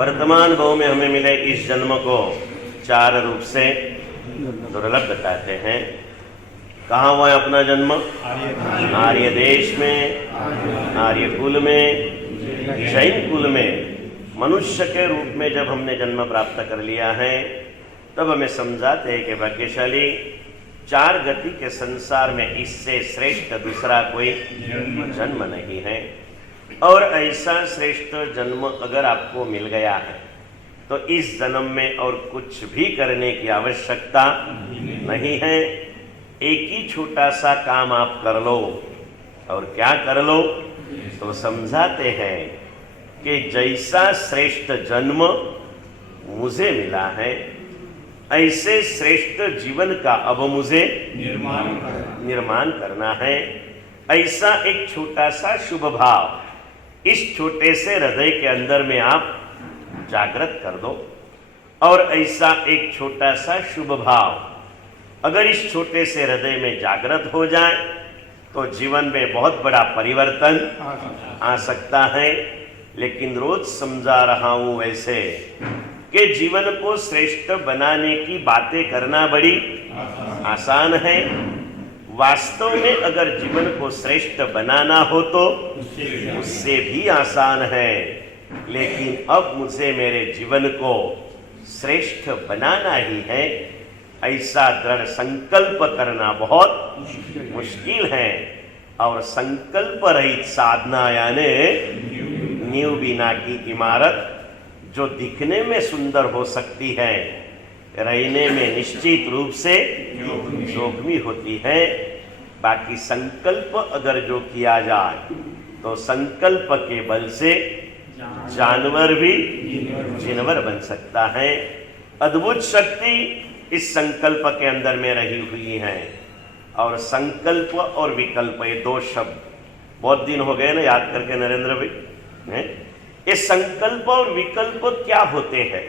वर्तमान भाव में हमें मिले इस जन्म को चार रूप से दुर्लभ बताते हैं। कहाँ हुआ है अपना जन्म? आर्य देश में, आर्य कुल में, जैन कुल में। मनुष्य के रूप में जब हमने जन्म प्राप्त कर लिया है तब हमें समझाते हैं कि भाग्यशाली चार गति के संसार में इससे श्रेष्ठ दूसरा कोई जन्म नहीं है। और ऐसा श्रेष्ठ जन्म अगर आपको मिल गया है तो इस जन्म में और कुछ भी करने की आवश्यकता नहीं है। एक ही छोटा सा काम आप कर लो। और क्या कर लो? तो समझाते हैं कि जैसा श्रेष्ठ जन्म मुझे मिला है ऐसे श्रेष्ठ जीवन का अब मुझे निर्माण करना है। ऐसा एक छोटा सा शुभ भाव इस छोटे से हृदय के अंदर में आप जागृत कर दो। और ऐसा एक छोटा सा शुभ भाव अगर इस छोटे से हृदय में जागृत हो जाए तो जीवन में बहुत बड़ा परिवर्तन आ सकता है। लेकिन रोज समझा रहा हूं वैसे कि जीवन को श्रेष्ठ बनाने की बातें करना बड़ी आसान है। वास्तव में अगर जीवन को श्रेष्ठ बनाना हो तो उससे भी आसान है। लेकिन अब मुझे मेरे जीवन को श्रेष्ठ बनाना ही है ऐसा दृढ़ संकल्प करना बहुत मुश्किल है। और संकल्प रहित साधना यानी नींव बिना की इमारत जो दिखने में सुंदर हो सकती है रहने में निश्चित रूप से जोखमी होती है। बाकी संकल्प अगर जो किया जाए तो संकल्प के बल से जानवर भी जिनवर बन सकता है। अद्भुत शक्ति इस संकल्प के अंदर में रही हुई है। और संकल्प और विकल्प ये दो शब्द बहुत दिन हो गए ना याद करके नरेंद्र भाई। ये संकल्प और विकल्प क्या होते हैं?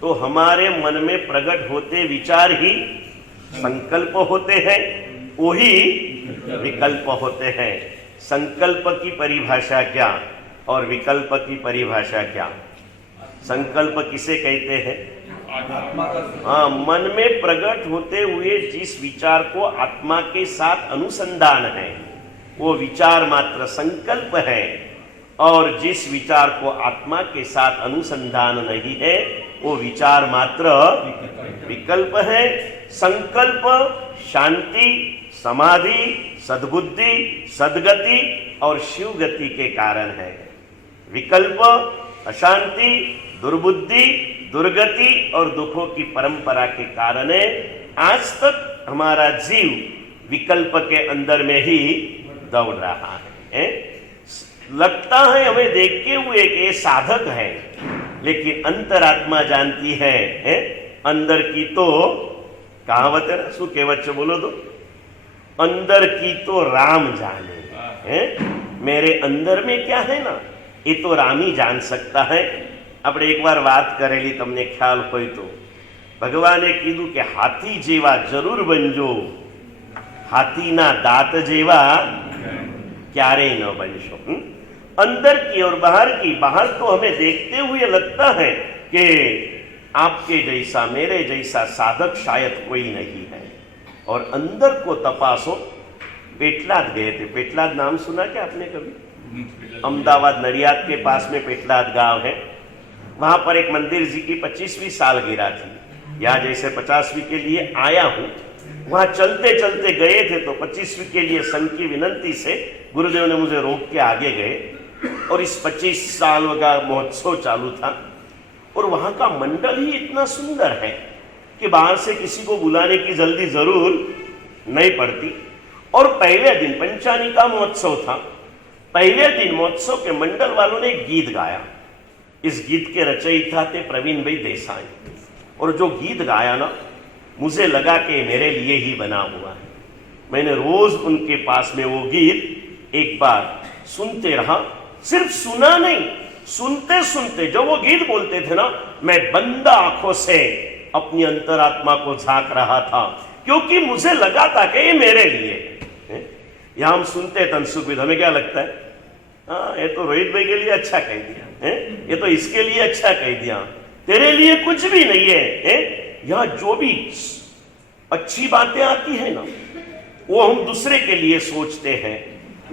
तो हमारे मन में प्रकट होते विचार ही संकल्प होते हैं, वही विकल्प होते हैं। संकल्प की परिभाषा क्या और विकल्प की परिभाषा क्या? संकल्प किसे कहते हैं? हाँ, मन में प्रकट होते हुए जिस विचार को आत्मा के साथ अनुसंधान है वो विचार मात्र संकल्प है। और जिस विचार को आत्मा के साथ अनुसंधान नहीं है वो विचार मात्र विकल्प है। संकल्प शांति, समाधि, सद्बुद्धि, सद्गति और शिवगति के कारण है। विकल्प अशांति, दुर्बुद्धि, दुर्गति और दुखों की परंपरा के कारण है। आज तक हमारा जीव विकल्प के अंदर में ही दौड़ रहा है। लगता है हमें देखते हुए कि ये साधक है, लेकिन अंतरात्मा जानती है अंदर की तो कहावत है ना, शू कहेवत बोलो तो, अंदर की तो राम जाने। मेरे अंदर में क्या है ना ये तो राम ही जान सकता है। આપણે એકવાર વાત કરેલી તમને ખ્યાલ હોય તો ભગવાને કીધું કે હાથી જેવા જરૂર બનજો, હાથીના દાંત જેવા ક્યારેય ન બનશો। अंदर की और बाहर की, बाहर तो हमें देखते हुए लगता है कि आपके जैसा मेरे जैसा साधक शायद कोई नहीं है। और अंदर को तपासो। पेटलाद गए थे, पेटलाद नाम सुना क्या आपने कभी? अहमदाबाद नडियाद के पास में पेटलाद गांव है। वहां पर एक मंदिर जी की 25वीं सालगिरह थी। यहाँ जैसे 50वीं के लिए आया हूँ, वहां चलते चलते गए थे तो 25वीं के लिए संघ की विनंती से गुरुदेव ने मुझे रोक के आगे गए और इस 25 साल का महोत्सव चालू था। और वहां का मंडल ही इतना सुंदर है कि बाहर से किसी को बुलाने की जल्दी जरूर नहीं पड़ती। और पहले दिन पंचानिका महोत्सव था। पहले दिन महोत्सव के मंडल वालों ने एक गीत गाया। इस गीत के रचयिता थे प्रवीण भाई देसाई। और जो गीत गाया ना, मुझे लगा कि मेरे लिए ही बना हुआ है। मैंने रोज उनके पास में वो गीत एक बार सुनते रहा। सिर्फ सुना नहीं, सुनते सुनते जो वो गीत बोलते थे ना, मैं बंद आंखों से अपनी अंतरात्मा को झांक रहा था, क्योंकि मुझे लगा था कि ये मेरे लिए। यहां हम सुनते तनसुख विद, हमें क्या लगता है? हाँ, ये तो रोहित भाई के लिए अच्छा कह दिया ये तो इसके लिए अच्छा कह दिया, तेरे लिए कुछ भी नहीं है, यहां जो भी अच्छी बातें आती है ना वो हम दूसरे के लिए सोचते हैं,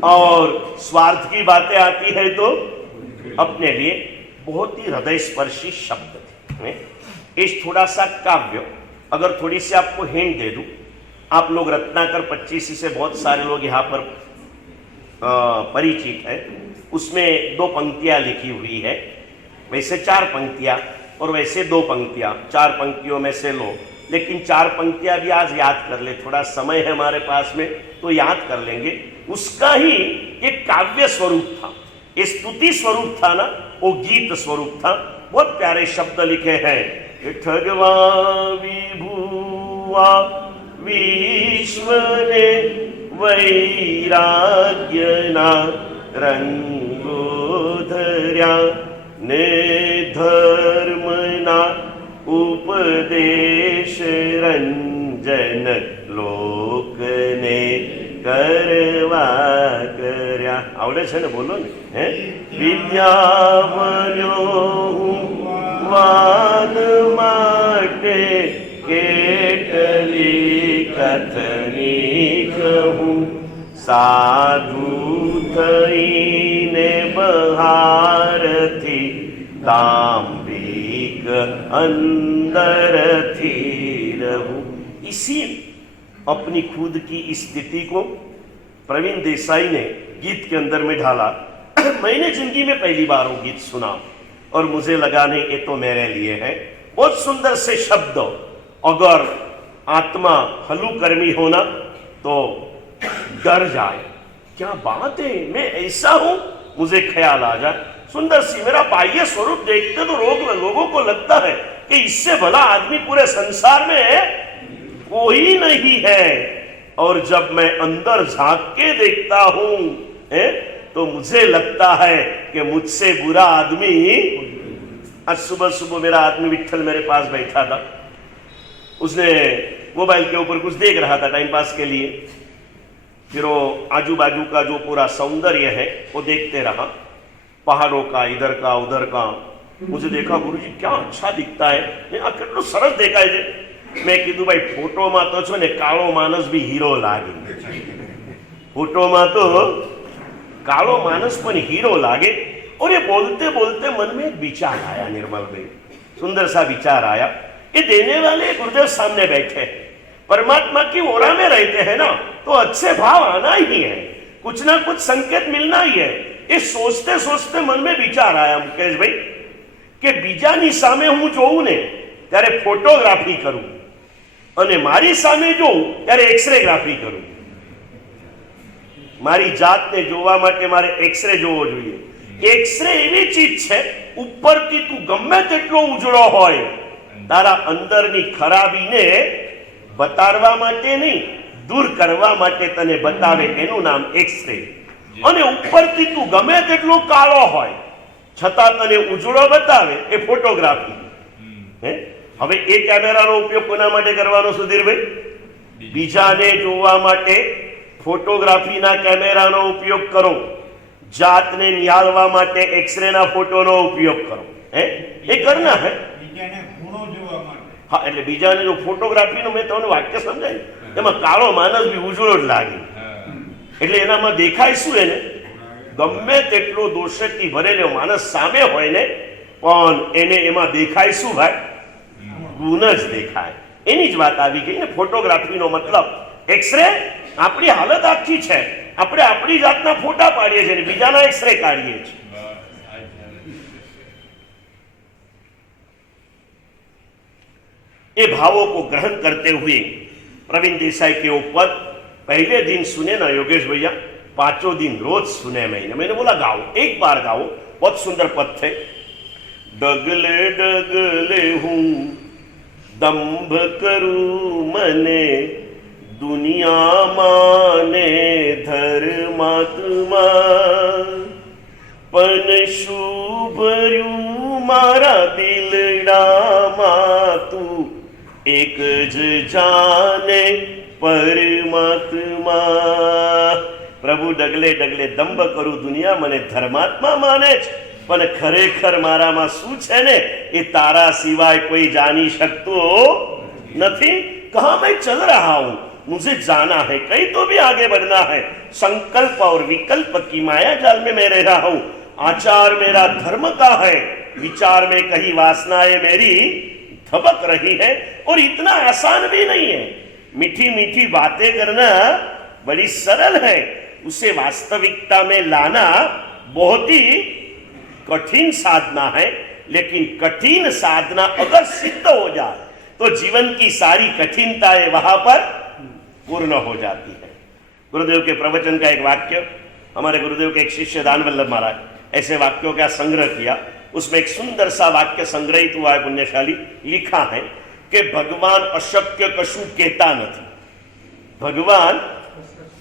और स्वार्थ की बातें आती है तो अपने लिए। बहुत ही हृदय स्पर्शी शब्द थे। इस थोड़ा सा काव्य अगर थोड़ी सी आपको हिंट दे दूं, आप लोग रत्नाकर 25 से बहुत सारे लोग यहाँ पर परिचित है। उसमें 2 पंक्तियां लिखी हुई है, वैसे 4 पंक्तियां और वैसे 2 पंक्तियां, 4 पंक्तियों में से लो, लेकिन 4 पंक्तियां भी आज याद कर ले, थोड़ा समय है हमारे पास में तो याद कर लेंगे। उसका ही एक काव्य स्वरूप था, स्तुति स्वरूप था ना, वो गीत स्वरूप था। बहुत प्यारे शब्द लिखे हैं, ठगवा विभुआ विश्वने वैराग्यना रंगो धर्या ने धर्मना उपदेश रंजन लोकने करवा कर्या। आवड़े छे ने, बोलो ने। विद्यावन्यो वाद माटे केटली कथनी कहूं, साधु थईने बहारथी दाम्भिक अंदर थी रहूं। इसी अपनी खुद की स्थिति को प्रवीण देसाई ने गीत के अंदर में ढाला। मैंने जिंदगी में पहली बार वो गीत सुना और मुझे लगा नहीं ये तो मेरे लिए है। बहुत सुंदर से शब्द, अगर आत्मा हलुकर्मी होना तो डर जाए, क्या बात है, मैं ऐसा हूं, मुझे ख्याल आ जाए। सुंदर सी मेरा बाह्य स्वरूप देखते तो लोगों को लगता है कि इससे भला आदमी पूरे संसार में है कोई नहीं है, और जब मैं अंदर झांक के देखता हूं तो मुझे लगता है कि मुझसे बुरा आदमी। आज सुबह सुबह मेरा आदमी विट्ठल मेरे पास बैठा था, उसने मोबाइल के ऊपर कुछ देख रहा था टाइम पास के लिए, फिर वो आजू बाजू का जो पूरा सौंदर्य है वो देखते रहा, पहाड़ों का, इधर का उधर का। मुझे देखा, गुरुजी क्या अच्छा दिखता है, કેટલું સરસ દેખાય છે। मैं कीधु भाई फोटो में तो छो ने कालो मानस भी हीरो लागे, फोटो में तो कालो मानस पण हीरो लागे। और ये बोलते बोलते मन में एक विचार आया, निर्मल भाई, सुंदर सा विचार आया। ये देने वाले गुरुदेव सामने बैठे, परमात्मा की ओरा में रहते हैं ना, तो अच्छे भाव आना ही है, कुछ ना कुछ संकेत मिलना ही है। ये सोचते सोचते मन में विचार आया मुकेश भाई कि बीजानी सामे हूं जोऊं ने त्यारे फोटोग्राफी करूं અને મારી સામે જોઉં ત્યારે એક્સરેગ્રાફી કરું। મારી જાતને જોવા માટે મારે એક્સરે જોવો જોઈએ। એક્સરે એવી ચીજ છે, ઉપરથી તું ગમે તેટલો ઉજળો હોય, તારા અંદરની ખરાબીને બતાડવા માટે નહીં, દૂર કરવા માટે તને બતાવે, એનું નામ એક્સરે। અને ઉપરથી તું ગમે તેટલો કાળો હોય છતાં તને ઉજળો બતાવે, એ ફોટોગ્રાફી। હવે એ કેમેરાનો ઉપયોગ કોના માટે કરવાનો સુધીરભાઈ? બીજાને જોવા માટે ફોટોગ્રાફીના કેમેરાનો ઉપયોગ કરો, જાતને નિહાળવા માટે એક્સરેના ફોટોનો ઉપયોગ કરો। એ કરના હે બીજાને ખૂણો જોવા માટે। હા, એટલે બીજાને જો ફોટોગ્રાફીનું મેં તમને વાક્ય સમજાય, એમાં કાળો માનસ બી ઉજળો જ લાગે, એટલે એનામાં દેખાય શું? એને ગમે તેટલો દોષથી ભરેલો માણસ સામે હોય ને, પણ એને એમાં દેખાય શું ભાઈ? ગુણ જ દેખાય। એની જ વાત આવી ગઈ ને। ફોટોગ્રાફીનો મતલબ એક્સરે, આપણી હાલત આખી છે, આપણે આપણી જાતના ફોટા પાડીએ છીએ, બીજાના એક્સરે કાઢીએ છીએ। ये भावों को ग्रहण करते हुए प्रवीण देसाई के ऊपर पहले दिन सुने ना योगेश भैया, 5 दिन रोज सुने मैंने बोला गाओ, एक बार गाओ। बहुत सुंदर पद थे। डगले डगले हूं दंभ करूं मने, दुनिया माने धर्मात्मा, पण शुभर्यू मारा दिलडामा तू एक ज जाने परमात्मा। प्रभु डगले डगले दंभ करू दुनिया मने धर्मात्मा माने, પણ ખરેખર મારામાં શું છે ને એ તારા સિવાય કોઈ જાણી શકતું નથી। कहां मैं चल रहा हूं, मुझे जाना है, कहीं तो भी आगे बढ़ना है। संकल्प और विकल्प की माया जाल में मैं रह रहा हूं। आचार मेरा धर्म का है, विचार में कहीं वासनाएं मेरी धबक रही है। और इतना आसान भी नहीं है। मीठी मीठी बातें करना बड़ी सरल है, उसे वास्तविकता में लाना बहुत ही कठिन साधना है। लेकिन कठिन साधना अगर सिद्ध हो जाए तो जीवन की सारी कठिनताएं वहां पर पूर्ण हो जाती है। गुरुदेव के प्रवचन का एक वाक्य, हमारे गुरुदेव के एक शिष्य दान वल्लभ महाराज ऐसे वाक्यों का संग्रह किया, उसमें एक सुंदर सा वाक्य संग्रहित हुआ है, पुण्यशाली। लिखा है कि भगवान अशक्य कशु कहता नहीं, भगवान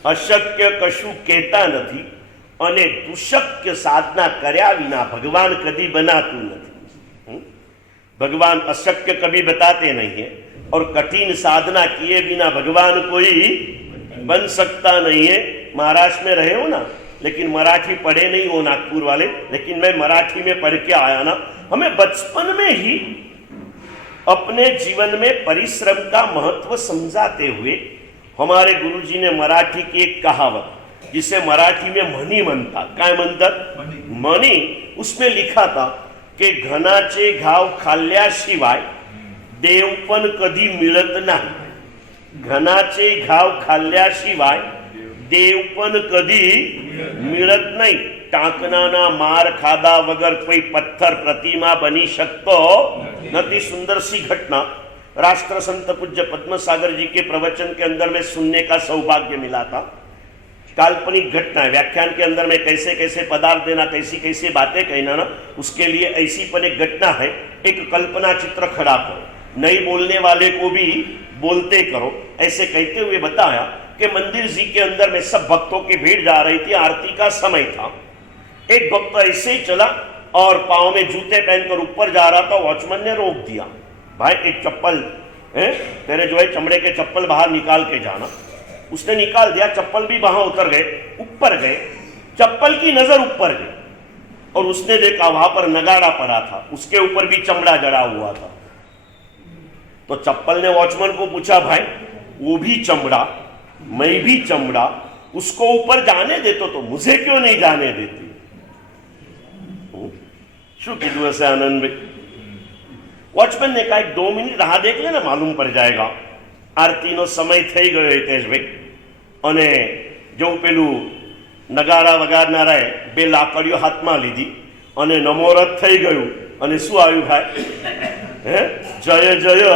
अशक्य कशु कहता नहीं અને દુશક્ય સાધના કર્યા વિના ભગવાન કદી બનાતું નથી। भगवान अशक्य कभी बताते नहीं है और कठिन साधना किए बिना भगवान कोई बन सकता नहीं है। महाराष्ट्र में रहे हो ना, लेकिन मराठी पढ़े नहीं हो नागपुर वाले, लेकिन मैं मराठी में पढ़ के आया ना। हमें बचपन में ही अपने जीवन में परिश्रम का महत्व समझाते हुए हमारे गुरुजी ने मराठी की एक कहावत, जिसे मराठी में मनी म्हणतात, काय म्हणतात, मनी, उसमें लिखा था कि घनाचे घाव खाल्ल्याशिवाय देव पण कधी मिळत नाही। घनाचे घाव खाल्ल्याशिवाय देव पण कधी मिळत नाही। टाकनाना मार खादा वगर कोई पत्थर प्रतिमा बनी शकतो नती। सुंदर सी घटना राष्ट्र संत पूज्य पद्मसागर जी के प्रवचन के अंदर में सुनने का सौभाग्य मिला था। काल्पनिक घटना है, व्याख्यान के अंदर में कैसे कैसे पदार्थ देना, कैसी कैसी बातें कहना ना, उसके लिए ऐसी पण एक घटना है। एक कल्पना चित्र खड़ा करो, नहीं बोलने वाले को भी बोलते करो, ऐसे कहते हुए बताया कि मंदिर जी के अंदर में सब भक्तों की भीड़ जा रही थी, आरती का समय था। एक भक्त ऐसे ही चला और पांव में जूते पहनकर ऊपर जा रहा था। वॉचमैन ने रोक दिया, भाई एक चप्पल है तेरे जो है चमड़े के चप्पल बाहर निकाल के जाना। उसने निकाल दिया, चप्पल भी वहां उतर गए, ऊपर गए, चप्पल की नजर ऊपर गई और उसने देखा वहां पर नगाड़ा पड़ा था, उसके ऊपर भी चमड़ा जड़ा हुआ था। तो चप्पल ने वॉचमैन को पूछा, भाई वो भी चमड़ा, मैं भी चमड़ा, उसको ऊपर जाने देते तो मुझे क्यों नहीं जाने देती? शू कीधु हशे आनंद भाई? वॉचमैन ने कहा 2 मिनिट राह देख लेना, मालूम पड़ जाएगा। आरतीनो समय થઈ ગયો હિતેશભાઈ, અને જો પેલું નગારા વગાડનારાએ 2 લાકડીઓ હાથમાં લીધી અને નમોરત થઈ ગયું અને શું આવ્યું ભાઈ? હે જય જય,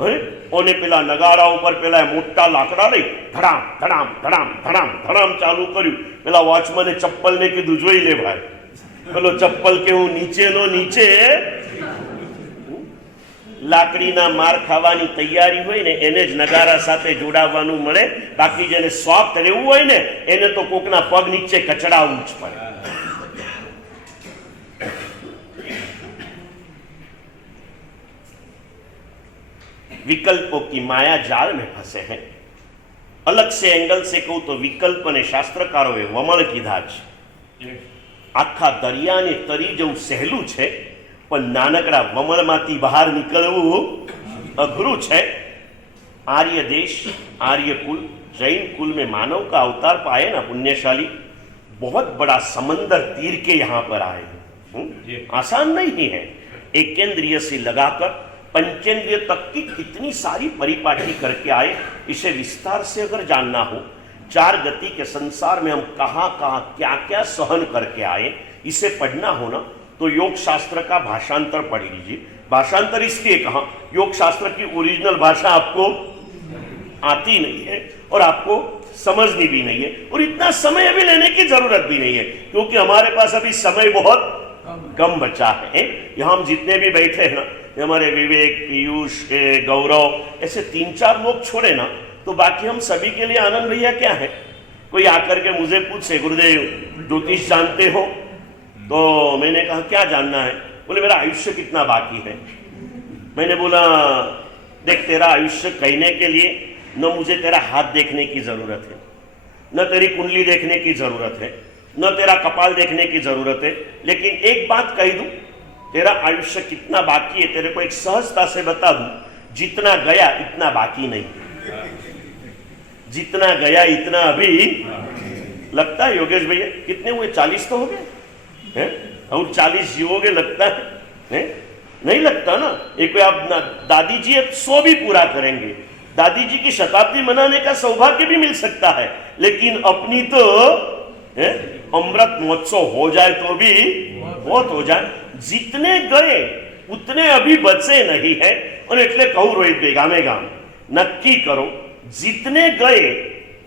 હે ઓને પેલા નગારા ઉપર પેલા મોટા લાકડા લઈ ધડામ ધડામ ધડામ ધડામ ધડામ ચાલુ કર્યું। પેલા વોચમેને ચપ્પલને કીધું જોઈ લે ભાઈ, પેલો ચપ્પલ કેવું નીચેનો નીચે લાકડીના માર ખાવાની તૈયારી હોય ને એને જ નગારા સાથે જોડાવવાનું મળે, બાકી જેને સોફ્ટ રહેવું હોય ને એને તો કોકના પગ નીચે કચડાવવું જ પડે। विकल्पों की माया जाल में फंसे हैं। अलग से एंगल से कहूं तो विकल्प ने शास्त्रकारोए वमळ कीधा छे। आखा दरियाने तरी जવું સહેલું છે, પણ નાનકડા વમળમાંથી બહાર નીકળવું અઘરું છે। आर्य देश, आर्य कुल, जैन कुल में मानव का अवतार पाए ना पुण्यशाली, बहुत बड़ा समंदर तीर के यहाँ पर आए हैं। आसान नहीं है। एकेंद्रिय से लगाकर पंचेंद्रिय तक की कितनी सारी परिपाटी करके आए। इसे विस्तार से अगर जानना हो, 4 गति के संसार में हम कहाँ कहाँ क्या क्या सहन करके आए, इसे पढ़ना हो ना तो योग शास्त्र का भाषांतर पढ़ लीजिए। भाषांतर इसलिए कहा, योग शास्त्र की ओरिजिनल भाषा आपको आती नहीं है और आपको समझनी भी नहीं है, और इतना समय अभी लेने की जरूरत भी नहीं है, क्योंकि हमारे पास अभी समय बहुत कम बचा है। यहाँ हम जितने भी बैठे हैं ना, हमारे विवेक, पीयूष, गौरव, ऐसे 3-4 लोग छोड़े ना तो बाकी हम सभी के लिए आनंद भैया क्या है। कोई आकर के मुझे पूछे, गुरुदेव ज्योतिष जानते हो? तो मैंने कहा क्या जानना है? बोले मेरा आयुष्य कितना बाकी है। मैंने बोला देख, तेरा आयुष्य कहने के लिए न मुझे तेरा हाथ देखने की जरूरत है, न तेरी कुंडली देखने की जरूरत है, न तेरा कपाल देखने की जरूरत है, लेकिन एक बात कह दूं, तेरा आयुष्य कितना बाकी है तेरे को एक सहजता से बता दूं, जितना गया इतना बाकी नहीं, जितना गया इतना अभी लगता है। योगेश भैया कितने हुए? 40 तो हो गए हैं, और 40 जीवोगे लगता है? नहीं लगता ना। एक आप दादी जी 100 भी पूरा करेंगे, दादी जी की शताब्दी मनाने का सौभाग्य भी मिल सकता है, लेकिन अपनी तो अमृत महोत्सव हो जाए तो भी बहुत हो जाए। जितने गए उतने अभी बचे नहीं है, और એટલે કહું રોહિત ભાઈ ગામે ગામ नक्की करो, जितने गए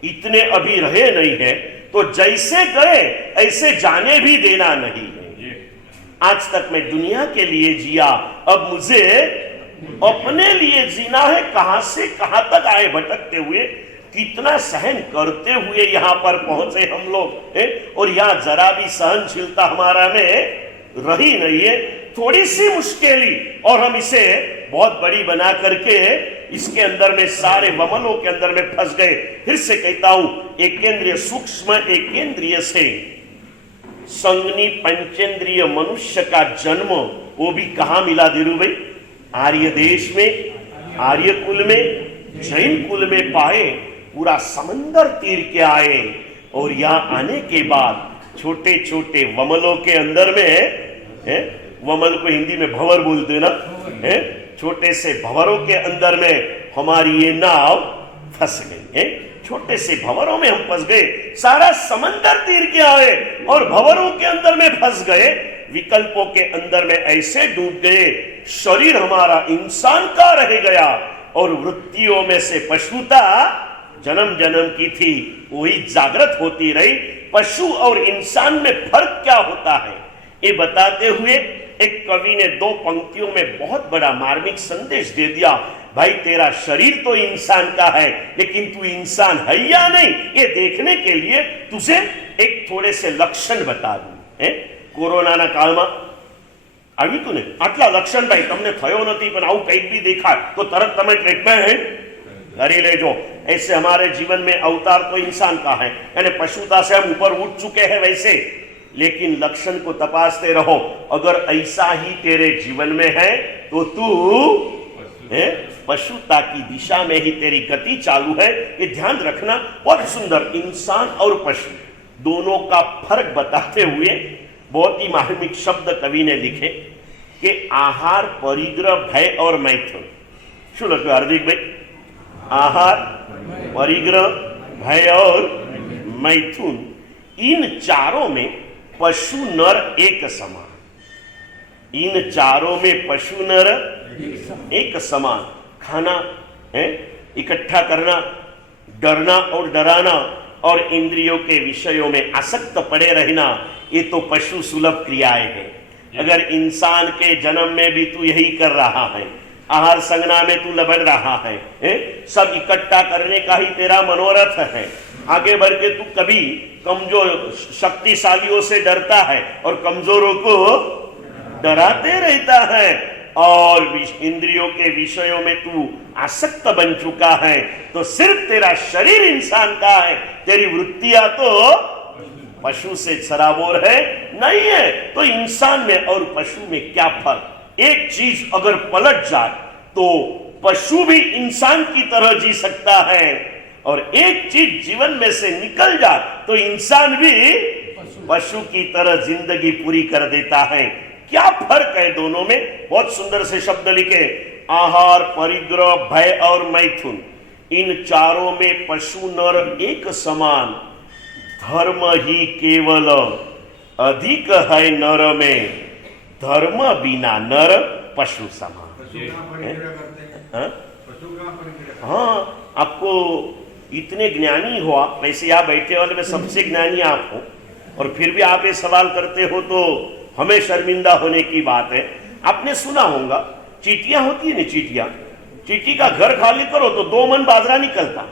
इतने अभी रहे नहीं है, तो जैसे गए ऐसे जाने भी देना नहीं है। आज तक मैं दुनिया के लिए जिया, अब मुझे अपने लिए जीना है। कहां से कहां तक आए भटकते हुए, कितना सहन करते हुए यहां पर पहुंचे हम लोग, और यहां जरा भी सहनशीलता हमारा में रही नहीं है। थोड़ी सी मुश्किली और हम इसे बहुत बड़ी बना करके इसके अंदर में सारे वमनों के अंदर में फंस गए। फिर से कहता हूं, एकेंद्रिय सूक्ष्म एकेंद्रिय से संगनी पंचेंद्रिय मनुष्य का जन्म वो भी कहां मिला धीरू भाई? आर्य देश में, आर्य कुल में, जैन कुल में पाए। पूरा समंदर तीर के आए, और यहां आने के बाद छोटे छोटे वमलों के अंदर में, वमल को हिंदी में भंवर बोलते ना, छोटे से भंवरों के अंदर में हमारी ये नाव फंस गई है। छोटे से भंवरों में हम फंस गए, सारा समंदर तीर के आए और भंवरों के अंदर में फंस गए, विकल्पों के अंदर में ऐसे डूब गए, शरीर हमारा इंसान का रह गया, और वृत्तियों में से पशुता जन्म जन्म की थी वही जागृत होती रही। पशु और इंसान में फर्क क्या होता है ये बताते हुए एक कवि ने 2 पंक्तियों में बहुत बड़ा मार्मिक संदेश दे दिया। भाई तेरा शरीर तो इंसान का है, लेकिन तू इंसान है या नहीं ये देखने के लिए तुझे एक थोड़े से लक्षण बता दूं। कोरोना काल में આવી તું ને આટલા લક્ષણ ભાઈ તમને થયો નથી, પણ આવું કંઈક भी देखा तो तरत તમે ट्रीटमेंट કરી લેજો। ऐसे हमारे जीवन में अवतार तो इंसान का है, यानी पशुता से हम ऊपर उठ चुके हैं वैसे, लेकिन लक्षण को तपासते रहो। अगर ऐसा ही तेरे जीवन में है तो तू पशुता की दिशा में ही तेरी गति चालू है, ये ध्यान रखना। बहुत सुंदर इंसान और पशु दोनों का फर्क बताते हुए बहुत ही मार्मिक शब्द कवि ने लिखे कि आहार, परिग्रह, भय और मैथुन। शू लख्યું हार्दिक भाई? आहार, परिग्रह, भय और मैथुन, इन चारों में पशु नर एक समान, इन चारों में पशु नर एक समान। खाना है, इकट्ठा करना, डरना और डराना, और इंद्रियों के विषयों में आसक्त पड़े रहना, ये तो पशु सुलभ क्रियाएं हैं। अगर इंसान के जन्म में भी तू यही कर रहा है, आहार संगना में तू लबड़ रहा है, सब इकट्ठा करने का ही तेरा मनोरथ है, आगे बढ़ के तू कभी कमजोर शक्तिशालियों से डरता है और कमजोरों को डराते रहता है, और इंद्रियों के विषयों में तू आसक्त बन चुका है, तो सिर्फ तेरा शरीर इंसान का है, तेरी वृत्तियां तो पशु से सराबोर है नहीं है। तो इंसान में और पशु में क्या फर्क? एक चीज अगर पलट जाए तो पशु भी इंसान की तरह जी सकता है, और एक चीज जीवन में से निकल जाए तो इंसान भी पशु की तरह जिंदगी पूरी कर देता है। क्या फर्क है दोनों में? बहुत सुंदर से शब्द लिखे, आहार, परिग्रह, भय और मैथुन, इन चारों में पशु नर एक समान, धर्म ही केवल अधिक है नर में, धर्म बिना नर पशु समान। हाँ, आपको इतने ज्ञानी हो आप, वैसे यहाँ बैठे वाले में सबसे ज्ञानी आप हो, और फिर भी आप ये सवाल करते हो तो हमें शर्मिंदा होने की बात है। आपने सुना होगा चीटियां होती है ना, चीटियां, चीटी का घर खाली करो तो 2 मन बाजरा निकलता।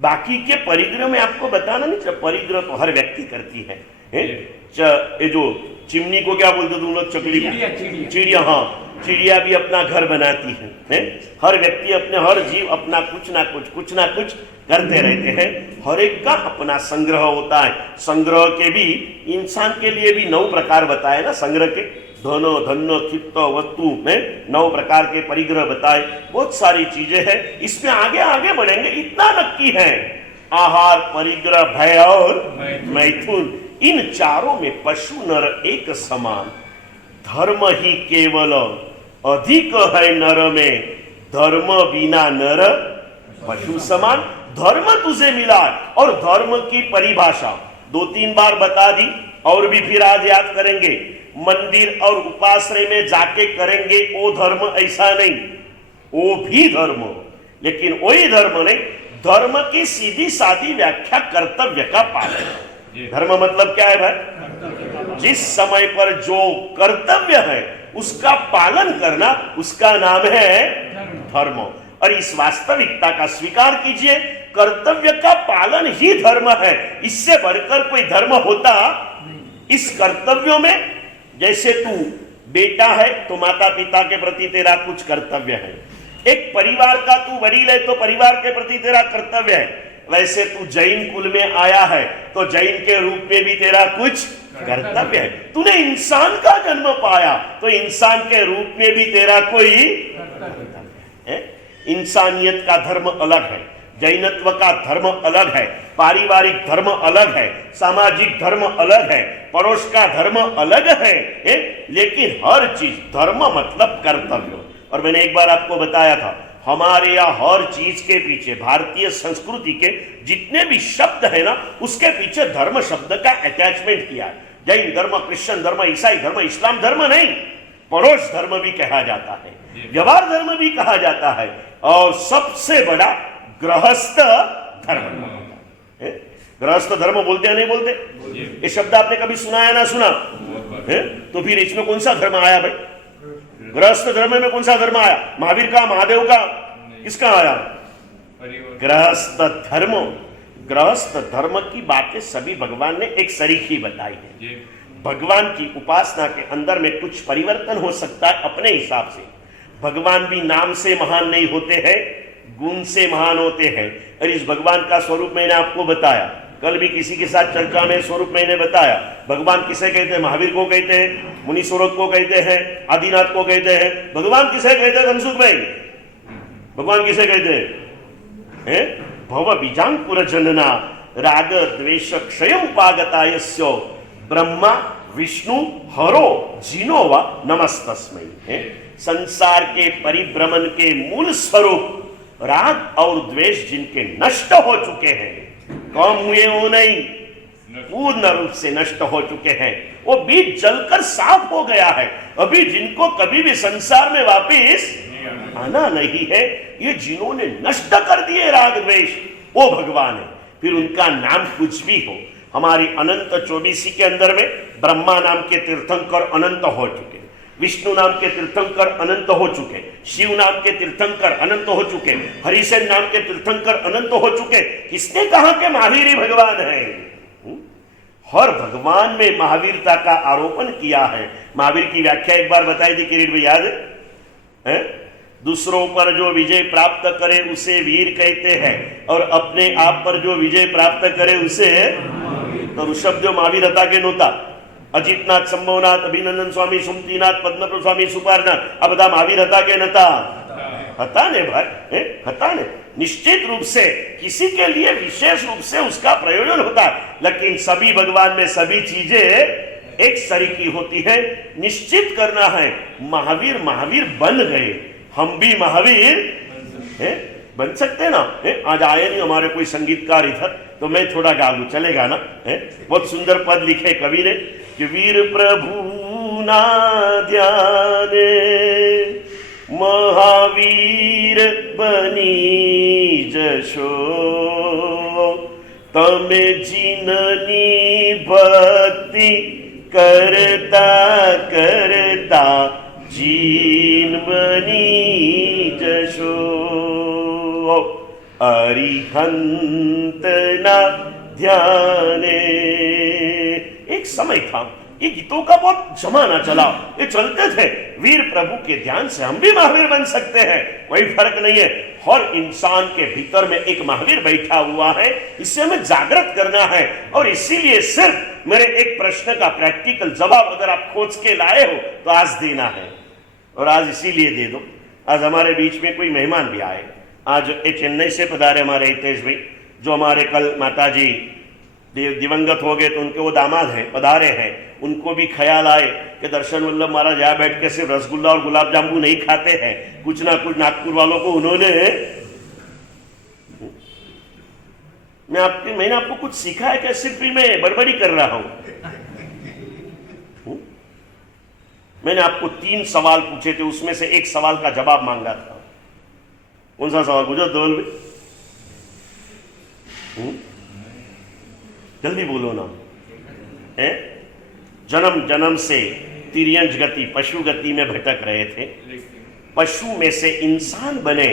बाकी के परिग्रह में आपको बताना नहीं चाहिए, परिग्रह तो हर व्यक्ति करती है। ये जो चिमनी को क्या बोलते तुम लोग? चकली को? चिड़िया। हाँ, चिड़िया भी अपना घर बनाती है? हर व्यक्ति अपने, हर जीव अपना कुछ ना कुछ करते रहते हैं। हर एक का अपना संग्रह होता है। संग्रह के भी इंसान के लिए भी 9 प्रकार बताए ना संग्रह के। धनो धन्य चित्त वस्तु में 9 प्रकार के परिग्रह बताए। बहुत सारी चीजें हैं, इसमें आगे आगे बढ़ेंगे। इतना नक्की है, आहार, परिग्रह, भय और मैथुन, इन चारों में पशु नर एक समान। धर्म ही केवल अधिक है नर में, धर्म बिना नर पशु समान। धर्म तुझे मिला, और धर्म की परिभाषा 2-3 बार बता दी, और भी फिर आज याद करेंगे। मंदिर और उपाश्रय में जाके करेंगे वो धर्म ऐसा नहीं, वो भी धर्म, लेकिन वही धर्म नहीं। धर्म की सीधी सादी व्याख्या कर्तव्य का पालन। धर्म मतलब क्या है भाई? जिस समय पर जो कर्तव्य है उसका पालन करना, उसका नाम है धर्म। और इस वास्तविकता का स्वीकार कीजिए, कर्तव्य का पालन ही धर्म है, इससे बढ़कर कोई धर्म होता? इस कर्तव्यों में, जैसे तू बेटा है तो माता पिता के प्रति तेरा कुछ कर्तव्य है, एक परिवार का तू वरील है तो परिवार के प्रति तेरा कर्तव्य है। वैसे तू जैन कुल में आया है तो जैन के रूप में भी तेरा कुछ कर्तव्य है। तूने इंसान का जन्म पाया तो इंसान के रूप में भी तेरा कोई कर्तव्य है। इंसानियत का धर्म अलग है, जैनत्व का धर्म अलग है, पारिवारिक धर्म अलग है, सामाजिक धर्म अलग है, पड़ोस का धर्म अलग है, लेकिन हर चीज धर्म मतलब कर्तव्य। और मैंने एक बार आपको बताया था, हमारे यहाँ हर चीज के पीछे, भारतीय संस्कृति के जितने भी शब्द है ना, उसके पीछे धर्म शब्द का अटैचमेंट किया है। जैन धर्म, क्रिश्चियन धर्म, ईसाई धर्म, इस्लाम धर्म नहीं, पड़ोस धर्म भी कहा जाता है, व्यवहार धर्म भी कहा जाता है, और सबसे बड़ा गृहस्थ धर्म। गृहस्थ धर्म बोलते हैं नहीं बोलते? ये शब्द आपने कभी सुना है ना सुना है? तो फिर इसमें कौन सा धर्म आया भाई? गृहस्थ धर्म में कौन सा धर्म आया? महावीर का, महादेव का, किसका आया? गृहस्थ धर्म। गृहस्थ धर्म की बातें सभी भगवान ने एक सरीखी बताई है। भगवान की उपासना के अंदर में कुछ परिवर्तन हो सकता है अपने हिसाब से। भगवान भी नाम से महान नहीं होते हैं, गुण से महान होते हैं। और इस भगवान का स्वरूप मैंने आपको बताया, कल भी किसी के साथ चर्चा में स्वरूप मैंने बताया। भगवान किसे कहते हैं? महावीर को कहते हैं, मुनि स्वरूप को कहते हैं, आदिनाथ को कहते हैं। भगवान किसे कहते हैं धनसुख भाई? भगवान किसे कहते हैं? भव बीजांकुर जनना राग द्वेष क्षयं उपागतायस्यो ब्रह्मा विष्णु हरो जिनो वा नमस्तस्मै। संसार के परिभ्रमण के मूल स्वरूप राग और द्वेष जिनके नष्ट हो चुके हैं, कम हुए वो नहीं, पूर्ण रूप से नष्ट हो चुके हैं, वो बीज जलकर साफ हो गया है। अभी जिनको कभी भी संसार में वापिस आना नहीं है, ये जिन्होंने नष्ट कर दिए राग द्वेष, वो भगवान है। फिर उनका नाम कुछ भी हो। हमारी अनंत 24 के अंदर में ब्रह्मा नाम के तीर्थंकर अनंत हो चुके, विष्णु नाम के तीर्थंकर अनंत हो चुके, शिव नाम के तीर्थंकर अनंत हो चुके, हरिसेन नाम के तीर्थंकर अनंत हो चुके। किसने कहा कि महावीर ही भगवान है? हर भगवान में महावीरता का आरोपण किया है। महावीर की व्याख्या एक बार बताई थी किरीट भाई, याद है? दूसरों पर जो विजय प्राप्त करे उसे वीर कहते हैं, और अपने आप पर जो विजय प्राप्त करे उसे, तो ऋषभदेव महावीरता के नोता, अजितनाथ, संभवनाथ, अभिनंदन स्वामी, सुमतीनाथ, पद्मप्रभ स्वामी, सुपारनाथ, अब बता महावीर हता के नता? हता ने भाई, हता ने। निश्चित रूप से किसी के लिए विशेष रूप से उसका प्रयोजन होता है, लेकिन सभी भगवान में सभी चीजें एक सरीकी होती है। निश्चित करना है महावीर महावीर बन गए, हम भी महावीर बन सकते ना? आज आए नहीं हमारे कोई संगीतकार इधर, तो मैं थोड़ा गा लूं, चलेगा ना? बहुत सुंदर पद लिखे कवि ने कि वीर प्रभु ना ध्याने महावीर बनी जशो, तमे जिननी भक्ति करता करता जीन बनी जशो, अरिहंत ना ध्याने। एक समय था ये गीतों का बहुत जमाना चला, ये चलते थे। वीर प्रभु के ध्यान से हम भी महावीर बन सकते हैं, कोई फर्क नहीं है। हर इंसान के भीतर में एक महावीर बैठा हुआ है, इससे हमें जागृत करना है। और इसीलिए सिर्फ मेरे एक प्रश्न का प्रैक्टिकल जवाब अगर आप खोज के लाए हो तो आज देना है, और आज इसीलिए दे दो। आज हमारे बीच में कोई मेहमान भी आए। आज चेन्नई से पधारे हमारे हितेश भाई, जो हमारे कल माताजी दिवंगत हो गए तो उनके वो दामाद हैं, पधारे हैं। उनको भी ख्याल आए कि दर्शन वल्लभ महाराज यहाँ बैठ के सिर्फ रसगुल्ला और गुलाब जामुन नहीं खाते हैं, कुछ ना कुछ नागपुर वालों को उन्होंने मैंने आपको कुछ सीखा है क्या? सिर्फ मैं बड़बड़ी कर रहा हूं। मैंने आपको 3 सवाल पूछे थे, उसमें से एक सवाल का जवाब मांगा था। कौन सा सवाल पूछो? धवल भाई जल्दी बोलो ना। है जन्म जन्म से तिर्यंच गति पशु गति में भटक रहे थे, पशु में से इंसान बने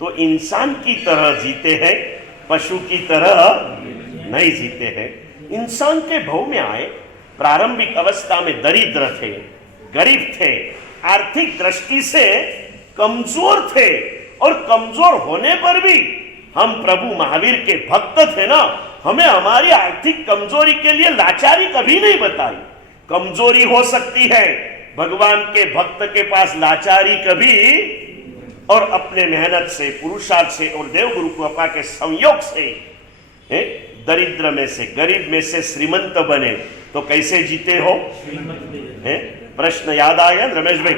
तो इंसान की तरह जीते हैं, पशु की तरह नहीं जीते हैं। इंसान के भव में आए, प्रारंभिक अवस्था में दरिद्र थे, गरीब थे, आर्थिक दृष्टि से कमजोर थे, और कमजोर होने पर भी हम प्रभु महावीर के भक्त थे ना, हमें हमारी आर्थिक कमजोरी के लिए लाचारी कभी नहीं बताई। कमजोरी हो सकती है, भगवान के भक्त के पास लाचारी कभी, और अपने मेहनत से, पुरुषार्थ से और देवगुरु कृपा के संयोग से दरिद्र में से, गरीब में से श्रीमंत बने तो कैसे जीते हो? प्रश्न याद आया रमेश भाई?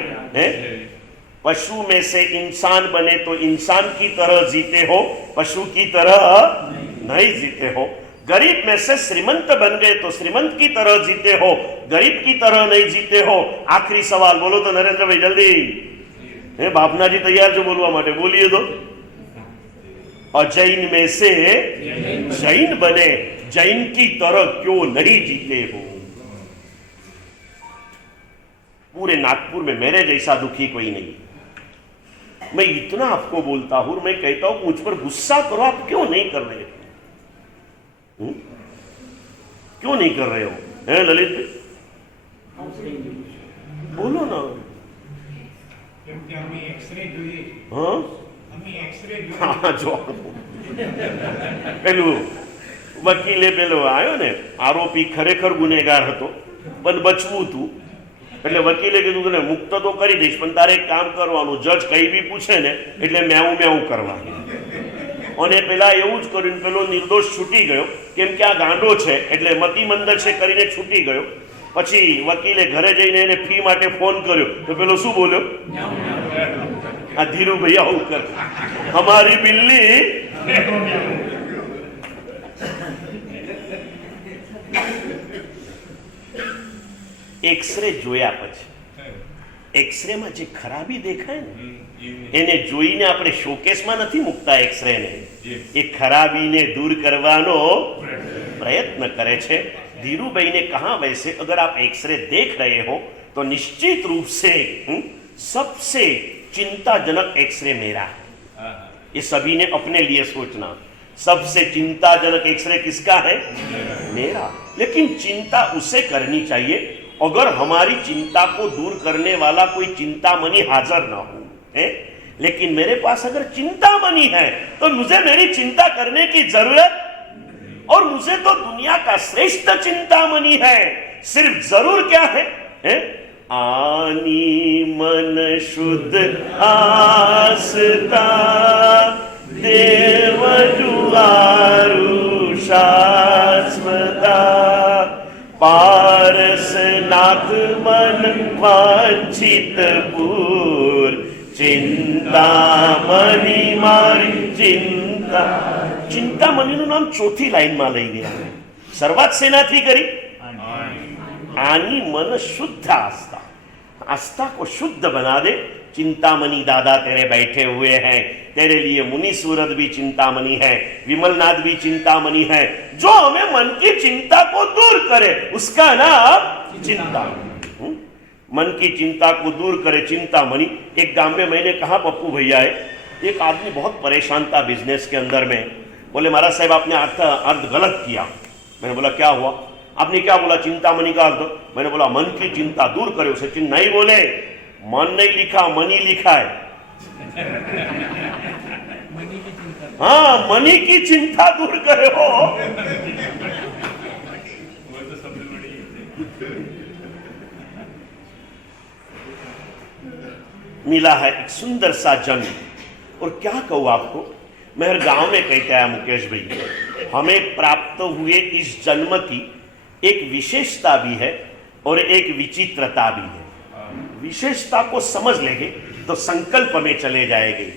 पशु में से इंसान बने तो इंसान की तरह जीते हो, पशु की तरह नहीं जीते हो। गरीब में से श्रीमंत बन गए तो श्रीमंत की तरह जीते हो, गरीब की तरह नहीं जीते हो। आखिरी सवाल बोलो तो नरेंद्र भाई जल्दी। बापना जी तैयार जो बोलवा माटे बोलिए तो। अजैन में से जैन बने, जैन की तरह क्यों नहीं जीते हो? पूरे नागपुर में मेरे जैसा दुखी कोई नहीं। मैं इतना आपको बोलता हूं, मैं कहता हूं मुझ पर गुस्सा करो, आप क्यों नहीं कर रहे हो? क्यों नहीं कर रहे हो? है ललित बोलो ना। हाँ जो પેલું વકીલે પેલો આવ્યો ને, આરોપી ખરેખર ગુનેગાર હતો પણ બચવું હતું, એટલે વકીલે કીધું કે મુક્ત તો કરી દઈશ પણ તારે એક કામ કરવાનું, જજ કઈ બી પૂછે ને એટલે મેવું મેવું કરવાનું। અને પેલા એવું જ કર્યું, પેલો નિર્દોષ છૂટી ગયો, કેમ કે આ ગાંડો છે એટલે મતિમંદ છે કરીને છૂટી ગયો। પછી વકીલે ઘરે જઈને એને ફી માટે ફોન કર્યો તો પેલો શું બોલ્યો? આ ધીરુ ભાઈ આવું કર, हमारी बिल्ली एक्सरे જોયા પછી एक्सरे માં જે ખરાબી દેખાય ને એને જોઈને આપણે શોકેસમાં નથી મૂકતા एक्सरे ને, એ ખરાબીને दूर કરવાનો प्रयत्न करे छे। धीरू भाई ने कहा वैसे अगर आप एक्सरे देख रहे हो तो निश्चित रूप से सबसे चिंताजनक एक्सरे मेरा है। ये सभी ने अपने लिए सोचना, सबसे चिंताजनक एक्सरे किसका है? मेरा। लेकिन चिंता उसे करनी चाहिए अगर हमारी चिंता को दूर करने वाला कोई चिंतामणि हाजिर ना हो, है? लेकिन मेरे पास अगर चिंतामणि है तो मुझे मेरी चिंता करने की जरूरत, और मुझे तो दुनिया का श्रेष्ठ चिंतामणि है। सिर्फ जरूर क्या है? आनी मन शुद्ध आस्था देव दुआरु शाश्वता, पारसनाथ मन वांछित पूर, चिंतामणि मारी चिंता। चिंतामणिનું નામ ચોથી લાઈનમાં લઈ ગયા। શરૂઆત શેનાથી કરી? आनी मन शुद्ध आस्था, आस्था को शुद्ध बना दे। चिंतामणि दादा तेरे बैठे हुए हैं, तेरे लिए मुनि सूरत भी चिंतामणि है, विमलनाथ भी चिंतामणि है। जो हमें मन की चिंता को दूर करे उसका नाम चिंतामणि। मन की चिंता को दूर करे चिंतामणि। एक गांव में मैंने कहा पप्पू भैया है, एक आदमी बहुत परेशान था बिजनेस के अंदर में। बोले महाराज साहब आपने अर्थ गलत किया। मैंने बोला क्या हुआ? आपने क्या बोला, चिंतामणि का अर्थ? मैंने बोला मन की चिंता दूर करे। उसे चिंता नहीं बोले, मन नहीं लिखा, मनी लिखा है। हाँ, मनी की चिंता दूर करे हो। मिला है एक सुंदर सा जन्म, और क्या कहूं आपको, मैं हर गांव में कहते आया मुकेश भाई, हमें प्राप्त हुए इस जन्म की एक विशेषता भी है और एक विचित्रता भी है। विशेषता को समझ लेंगे तो संकल्प में चले जाएंगे,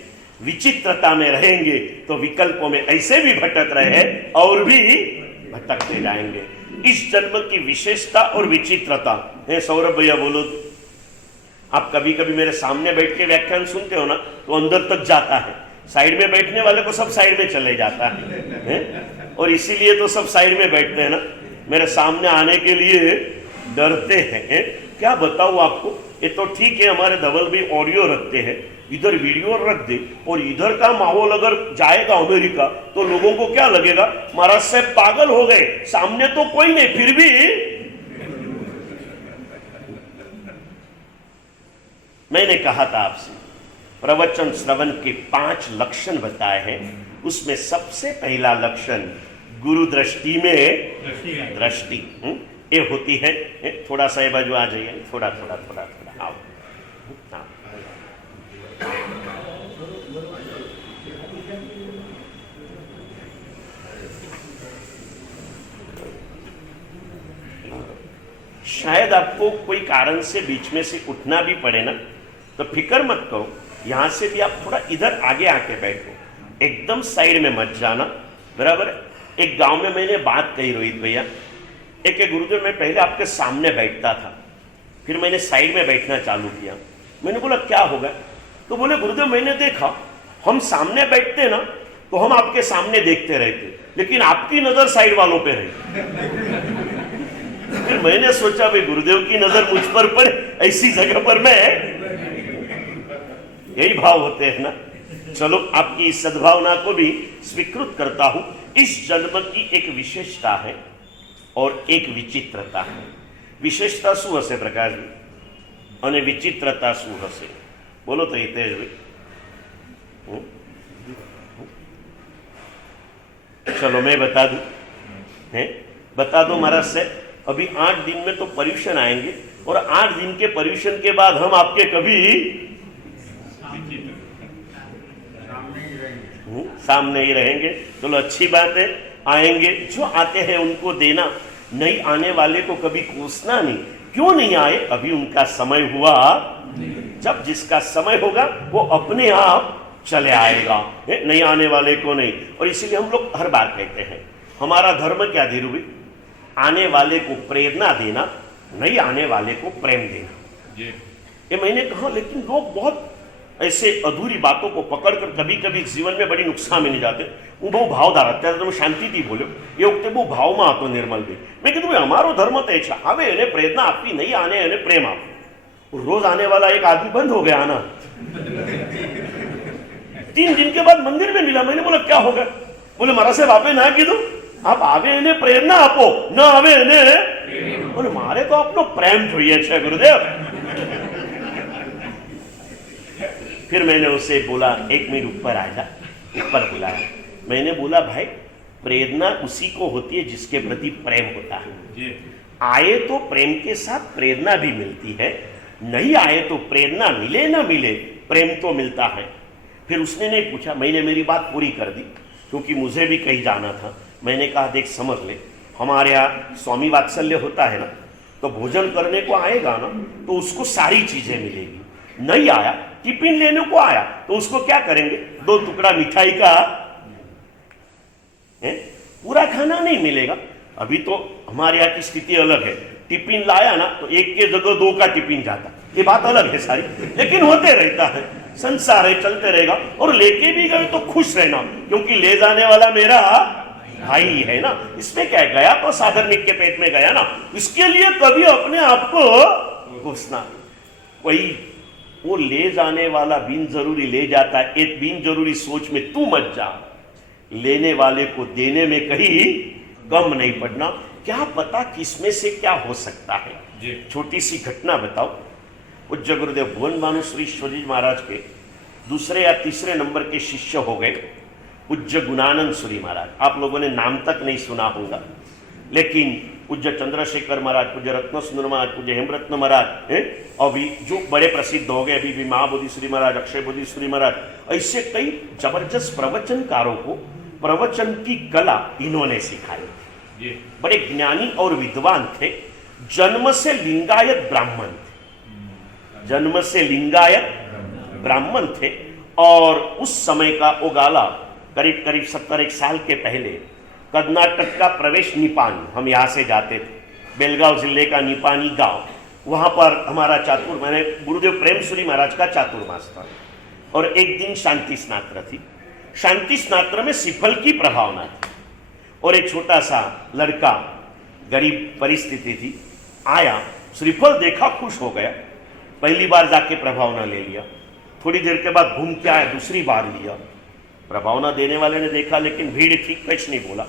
विचित्रता में रहेंगे तो विकल्पों में ऐसे भी भटक रहे हैं और भी भटकते जाएंगे। इस जन्म की विशेषता और विचित्रता है। सौरभ भैया बोलो, आप कभी कभी मेरे सामने बैठ के व्याख्यान सुनते हो ना, तो अंदर तक जाता है, साइड में बैठने वाले को सब साइड में चले जाता है? और इसीलिए तो सब साइड में बैठते हैं ना, मेरे सामने आने के लिए डरते हैं। क्या बताऊं आपको, ये तो ठीक है हमारे धवल भी ऑडियो रखते हैं, इधर वीडियो रख दे, और इधर का माहौल अगर जाएगा अमेरिका तो लोगों को क्या लगेगा, महाराज साहब पागल हो गए, सामने तो कोई नहीं फिर भी। मैंने कहा था आपसे, प्रवचन श्रवण के 5 लक्षण बताए हैं, उसमें सबसे पहला लक्षण गुरु दृष्टि में दृष्टि ये होती है। थोड़ा सा ये बाजू आ जाइए, थोड़ा थोड़ा थोड़ा थोड़ा आओ। शायद आपको कोई कारण से बीच में से उठना भी पड़े ना, तो फिक्र मत करो, यहां से भी आप थोड़ा इधर आगे आके बैठो, एकदम साइड में मत जाना, बराबर। एक गांव में मैंने बात कही रोहित भैया, एक गुरुदेव, मैं पहले आपके सामने बैठता था, फिर मैंने साइड में बैठना चालू किया। मैंने बोला क्या होगा, तो बोले गुरुदेव मैंने देखा हम सामने बैठते ना तो हम आपके सामने देखते रहते, लेकिन आपकी नजर साइड वालों पे रही। फिर मैंने सोचा भाई गुरुदेव की नजर मुझ पर पड़े, ऐसी जगह पर मैं, यही भाव होते हैं ना। चलो आपकी इस सद्भावना को भी स्वीकृत करता हूं। इस जन्म की एक विशेषता है और एक विचित्रता है। विशेषता शू हशे प्रकाश भाई, और विचित्रता शू हशे, बोलो तो हितेश भाई। चलो मैं बता दूं, बता दो महाराज से, अभी 8 दिन में तो पर्यूषण आएंगे, और 8 दिन के पर्यूषण के बाद हम आपके कभी सामने ही रहेंगे। चलो अच्छी बात है, आएंगे, जो आते हैं उनको देना, नहीं आने वाले को कभी कोसना नहीं। क्यों नहीं आए, अभी उनका समय हुआ, जब जिसका समय होगा वो अपने आप चले आएगा, नहीं आने वाले को नहीं। और इसीलिए हम लोग हर बार कहते हैं हमारा धर्म क्या धीरू भाई, आने वाले को प्रेरणा देना, नहीं आने वाले को प्रेम देना। ये मैंने कहा, लेकिन लोग बहुत ऐसे अधूरी बातों को पकड़कर कभी कभी जीवन में बड़ी नुकसान में नहीं जाते। હું બહુ ભાવ ધારા, તમે શાંતિથી બોલ્યો, એ વખતે બહુ ભાવમાં હતો નિર્મલભાઈ। મેં કીધું ભાઈ અમારો ધર્મ તો છે, હવે એને પ્રેરણા આપવી, નહીં આને એને પ્રેમ આપવો। रोज आने वाला एक आदमी बंद हो गया आना। 3 दिन के बाद मंदिर में मिला, मैंने बोला क्या हो गया, बोले महाराज साहब आपे ना कीधु, आप आवे એને પ્રેરણા આપો, ન આવે એને, બોલે મારે તો આપનો પ્રેમ જોઈએ છે ગુરુदेव। फिर मैंने उससे बोला 1 मिनट ऊपर आ जा, ऊपर बुलाया। मैंने बोला भाई प्रेरणा उसी को होती है जिसके प्रति प्रेम होता है। आए तो प्रेम के साथ प्रेरणा भी मिलती है, नहीं आए तो प्रेरणा मिले ना मिले प्रेम तो मिलता है। फिर उसने नहीं पूछा, मैंने मेरी बात पूरी कर दी, क्योंकि मुझे भी कहीं जाना था। मैंने कहा देख समझ ले, हमारे यहाँ स्वामी वात्सल्य होता है ना, तो भोजन करने को आएगा ना तो उसको सारी चीजें मिलेगी। नहीं आया, टिफिन लेने को आया तो उसको क्या करेंगे, 2 टुकड़ा मिठाई का, पूरा खाना नहीं मिलेगा। अभी तो हमारे यहाँ की स्थिति अलग है, टिफिन लाया ना तो 1 के जगह 2 का टिफिन जाता, ये बात अलग है सारी, लेकिन होते रहता है, संसार है, चलते रहेगा। और लेके भी गए तो खुश रहना, क्योंकि ले जाने वाला मेरा भाई है ना। इसमें क्या गया तो साधर्मिक के पेट में गया ना, इसके लिए कभी अपने आप को घुसना। कोई वो ले जाने वाला बिन जरूरी ले जाता है, एक बिन जरूरी सोच में तू मत जा, लेने वाले को देने में कहीं कम नहीं पड़ना। क्या पता किसमें से क्या हो सकता है। छोटी सी घटना बताओ। पूज्य गुरुदेव भुवन भानु श्री ईश्वरी महाराज के दूसरे या तीसरे नंबर के शिष्य हो गए पूज्य गुणानंद सूरी महाराज। आप लोगों ने नाम तक नहीं सुना होगा, लेकिन पूज्य चंद्रशेखर महाराज, पूज्य रत्न सुंदर महाराज, पूज्य हेमरत्न महाराज, अभी जो बड़े प्रसिद्ध हो गए, अभी भी महाबोधिश्वरी महाराज, अक्षय बोधिश्वरी महाराज, ऐसे कई जबरदस्त प्रवचनकारों को प्रवचन की कला इन्होंने सिखाई। बड़े ज्ञानी और विद्वान थे। जन्म से लिंगायत ब्राह्मण थे, जन्म से लिंगायत ब्राह्मण थे। और उस समय का ओगाला करीब करीब 70 साल के पहले कर्नाटक का प्रवेश निपानी, हम यहाँ से जाते थे, बेलगांव जिले का निपानी गांव, वहाँ पर हमारा मैंने गुरुदेव प्रेमसूरी महाराज का चातुर्मास था। और एक दिन शांति स्नात्र थी। शांति स्नात्र में सिफल की प्रभावना थी और एक छोटा सा लड़का, गरीब परिस्थिति थी, आया, श्रीफल देखा, खुश हो गया, पहली बार जाके प्रभावना ले लिया। थोड़ी देर के बाद घूम के आया, दूसरी बार लिया, प्रभावना देने वाले ने देखा लेकिन भीड़ थी, कुछ नहीं बोला।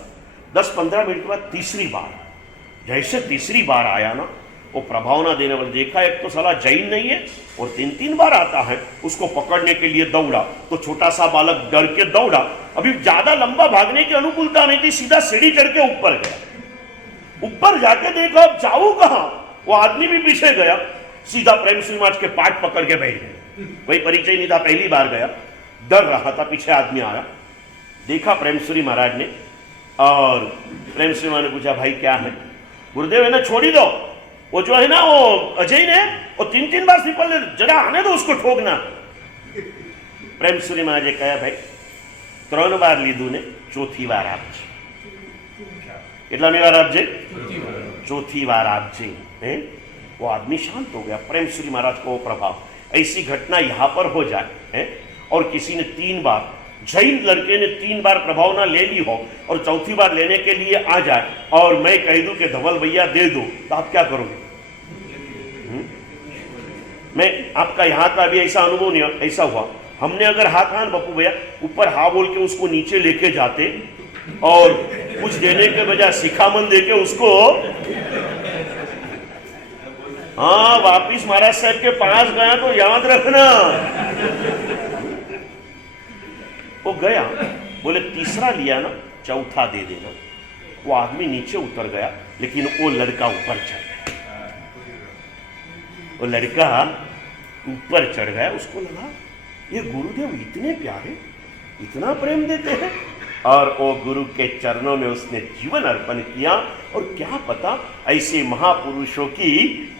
10-15 मिनट के बाद तीसरी बार, जैसे तीसरी बार आया ना, वो प्रभावना देने वाले देखा एक तो साला जैन नहीं है और 3-3 बार आता है, उसको पकड़ने के लिए दौड़ा तो छोटा सा बालक डर के दौड़ा। अभी ज्यादा लंबा भागने की अनुकूलता नहीं थी, सीधा सीढ़ी चढ़ के ऊपर गया। ऊपर जाके देखा अब जाऊं कहां, वो आदमी भी पीछे गया, सीधा प्रेमसूरी महाराज के पाठ पकड़ के बैठ गए। कोई परिचय नहीं था, पहली बार गया, डर रहा था, पीछे आदमी आया, देखा प्रेमसूरी महाराज ने, और प्रेमसूरी महाराज ने पूछा भाई क्या है? गुरुदेव है ना, छोड़ ही दो, वो जो है ना वो अजय ने वो 3-3 बार सिफल जरा आने दो उसको ठोकना। प्रेमसूरी महाराज कहा भाई 3 बार लीधु ने, चौथी बार आपजे। કેટલામી વાર આપજે? चौथी बार आपजे। वो आदमी शांत हो गया। प्रेमसूरी महाराज को वो प्रभाव, ऐसी घटना यहां पर हो जाए है? और किसी ने 3 बार, जैन लड़के ने 3 बार प्रभावना ले ली हो और चौथी बार लेने के लिए आ जाए और मैं कह दूं कि धवल भैया दे दो, तो आप क्या करोगे? मैं आपका यहां का भी ऐसा अनुभव नहीं, ऐसा हुआ, हमने अगर हाथ बप्पू भैया ऊपर हा बोल के उसको नीचे लेके जाते और कुछ देने के बजाय शिखामन देके उसको हाँ वापिस महाराज साहब के पास गया तो याद रखना। वो गया, बोले तीसरा लिया ना, चौथा दे देना। वो आदमी नीचे उतर गया लेकिन वो लड़का ऊपर चढ़ गया। वो लड़का ऊपर चढ़ गया, उसको लगा ये गुरुदेव इतने प्यारे, इतना प्रेम देते हैं, और वो गुरु के चरणों में उसने जीवन अर्पण किया। और क्या पता ऐसे महापुरुषों की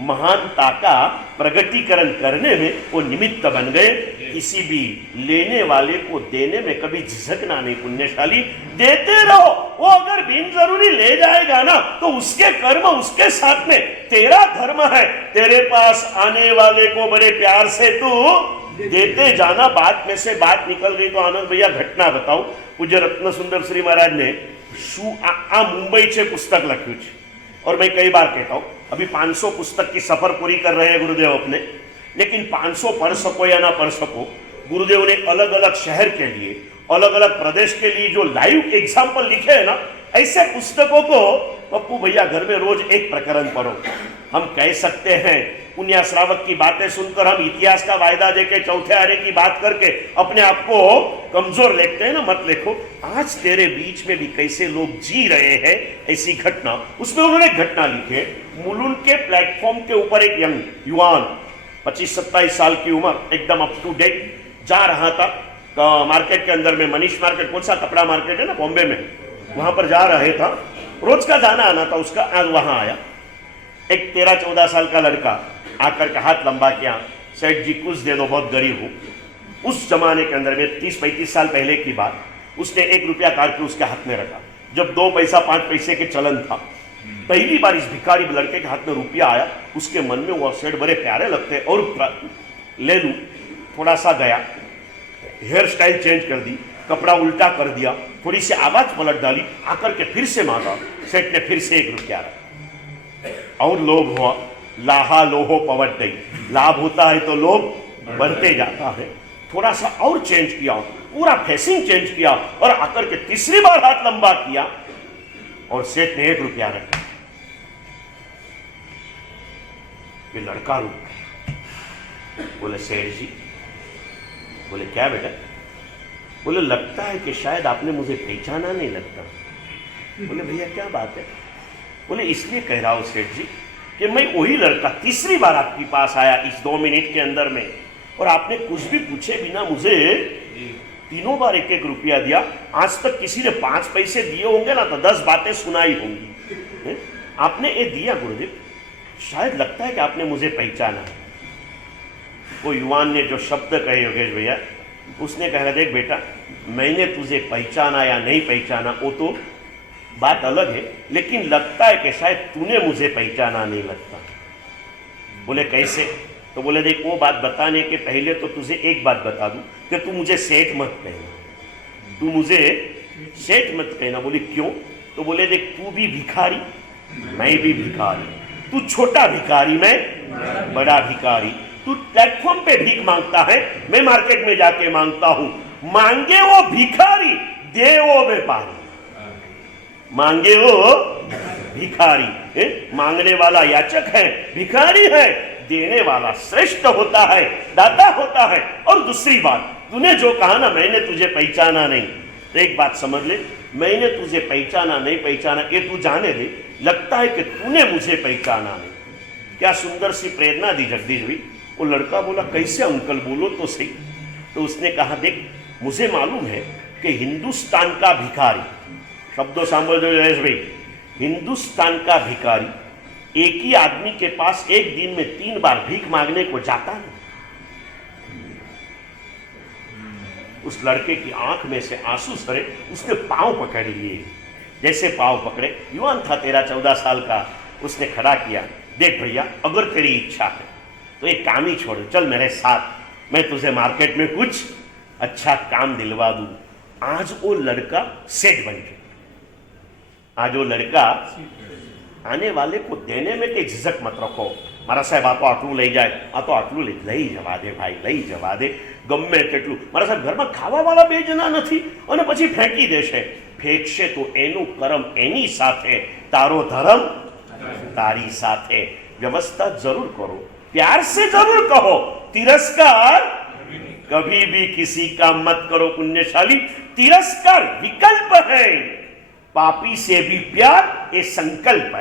महानता का प्रगटीकरण करने में वो निमित्त बन गए। किसी भी लेने वाले को देने में कभी झिझकना नहीं, पुण्यशाली, देते रहो। वो अगर बिन जरूरी ले जाएगा ना तो उसके कर्म उसके साथ में, तेरा धर्म है, तेरे पास आने वाले को बड़े प्यार से तू देते जाना। बात में से बात निकल गई तो आनंद भैया घटना बताओ। पूज्य रत्न सुंदर श्री महाराज ने मुंबई से पुस्तक लख्यू है और मैं कई बार कहता हूं अभी 500 पुस्तक की सफर पूरी कर रहे हैं गुरुदेव अपने, लेकिन 500 पढ़ सको या ना पढ़ सको, गुरुदेव ने अलग अलग शहर के लिए, अलग अलग प्रदेश के लिए जो लाइव एग्जाम्पल लिखे हैं ना, ऐसे पुस्तकों को पप्पू भैया घर में रोज एक प्रकरण पढ़ो। हम कह सकते हैं पुण्य श्रावक की बातें सुनकर हम इतिहास का वायदा देके चौथे आने की बात करके अपने आप को कमजोर लेते हैं ना, मत लिखो। आज तेरे बीच में भी कैसे लोग जी रहे हैं ऐसी घटना, उसमें उन्होंने घटना लिखे। मुलुंड के प्लेटफॉर्म के ऊपर एक यंग युवान 25-27 साल की उम्र, एकदम अप टू डेट, जा रहा था मार्केट के अंदर में, मनीष मार्केट, कौन सा कपड़ा मार्केट है ना बॉम्बे में, वहां पर जा रहे था, रोज का जाना आना था उसका। आज वहां आया एक 13-14 साल का लड़का, आकर के हाथ लंबा किया, सेठ जी कुछ दे दो, बहुत गरीब हूं। उस जमाने के अंदर में 30-35 साल पहले की बात, उसने 1 रुपया काट के उसके हाथ में रखा। जब 2 पैसा 5 पैसे के चलन था, पहली बार इस भिखारी लड़के के हाथ में रुपया आया, उसके मन में वो सेठ बड़े प्यारे लगते और ले लूं। थोड़ा सा गया, हेयर स्टाइल चेंज कर दी, कपड़ा उल्टा कर दिया, थोड़ी सी आवाज पलट डाली, आकर के फिर से मांगा। सेठ ने फिर से 1 रुपया रखा और लोभ हुआ। लाहा लोहो पवट गई, लाभ होता है तो लोभ बढ़ते जाता है। थोड़ा सा और चेंज किया, पूरा फेसिंग चेंज किया और आकर के तीसरी बार हाथ लंबा किया और सेठ ने 1 रुपया रखा। ये लड़का रुक गया। बोले सेठ जी। बोले क्या बेटा? बोले लगता है कि शायद आपने मुझे पहचाना नहीं लगता। बोले भैया क्या बात है? बोले इसलिए कह रहा हूं सेठ जी कि मैं वही लड़का तीसरी बार आपके पास आया इस 2 मिनट के अंदर में, और आपने कुछ भी पूछे बिना मुझे तीनों बार 1-1 रुपया दिया। आज तक किसी ने 5 पैसे दिए होंगे ना तो 10 बातें सुनाई होंगी। आपने ये दिया गुरुदेव, शायद लगता है कि आपने मुझे पहचाना। वो युवान ने जो शब्द कहे योगेश भैया, उसने कहा देख बेटा, मैंने तुझे पहचाना या नहीं पहचाना वो तो बात अलग है, लेकिन लगता है कि शायद तूने मुझे पहचाना नहीं लगता। बोले कैसे? तो बोले देख, वो बात बताने के पहले तो तुझे एक बात बता दूं कि तू मुझे सेठ मत कहना, तू मुझे सेठ मत कहना। बोले क्यों? तो बोले देख, तू भी भिखारी मैं भी भिखारी, तू छोटा भिखारी मैं बड़ा भिखारी, तू प्लेटफॉर्म पे भीख मांगता है, मैं मार्केट में जाके मांगता हूं। मांगे वो भिखारी, दे वो व्यापारी। मांगे वो भिखारी, मांगने वाला याचक है, भिखारी है, देने वाला श्रेष्ठ होता है, दाता होता है। और दूसरी बात, तूने जो कहा ना मैंने तुझे पहचाना नहीं, तो एक बात समझ ले, मैंने तुझे पहचाना नहीं पहचाना ये तू जाने दे, लगता है कि तूने मुझे पहचाना नहीं। क्या सुंदर सी प्रेरणा दी जगदीश भाई। वो लड़का बोला कैसे अंकल, बोलो तो सही। तो उसने कहा देख, मुझे मालूम है कि हिंदुस्तान का भिखारी, शब्दों सांभो जयेश भाई, हिंदुस्तान का भिखारी एक ही आदमी के पास एक दिन में 3 बार भीख मांगने को जाता नहीं। उस लड़के की आंख में से आंसू सरे, उसने पांव पकड़ लिए। जैसे पांव पकड़े, युवान था 13-14 साल का, उसने खड़ा किया, देख भैया अगर तेरी इच्छा है तो एक काम ही छोड़, चल मेरे साथ, मैं तुझे मार्केट में कुछ अच्छा काम दिलवा दूं। आज वो लड़का सेठ बन गया। आज वो लड़का आने वाले को देने में कई झिझक मत रखो। मारा साहेब आ तो आटलू लई जाए, आ तो आटलू लई जवा दे भाई, लई जवा दे, गમે તેટલું। મારા સાહેબ ઘરમાં ખાવાવાળા 2 જણા નથી અને પછી ફેંકી દેશે। ફેંકશે તો એનું કરમ એની સાથે, તારો ધર્મ તારી સાથે। व्यवस्था जरूर करो, प्यार से जरूर कहो, तिरस्कार कभी भी किसी का मत करो पुण्यशाली। तिरस्कार विकल्प है, पापी से भी प्यार ये संकल्प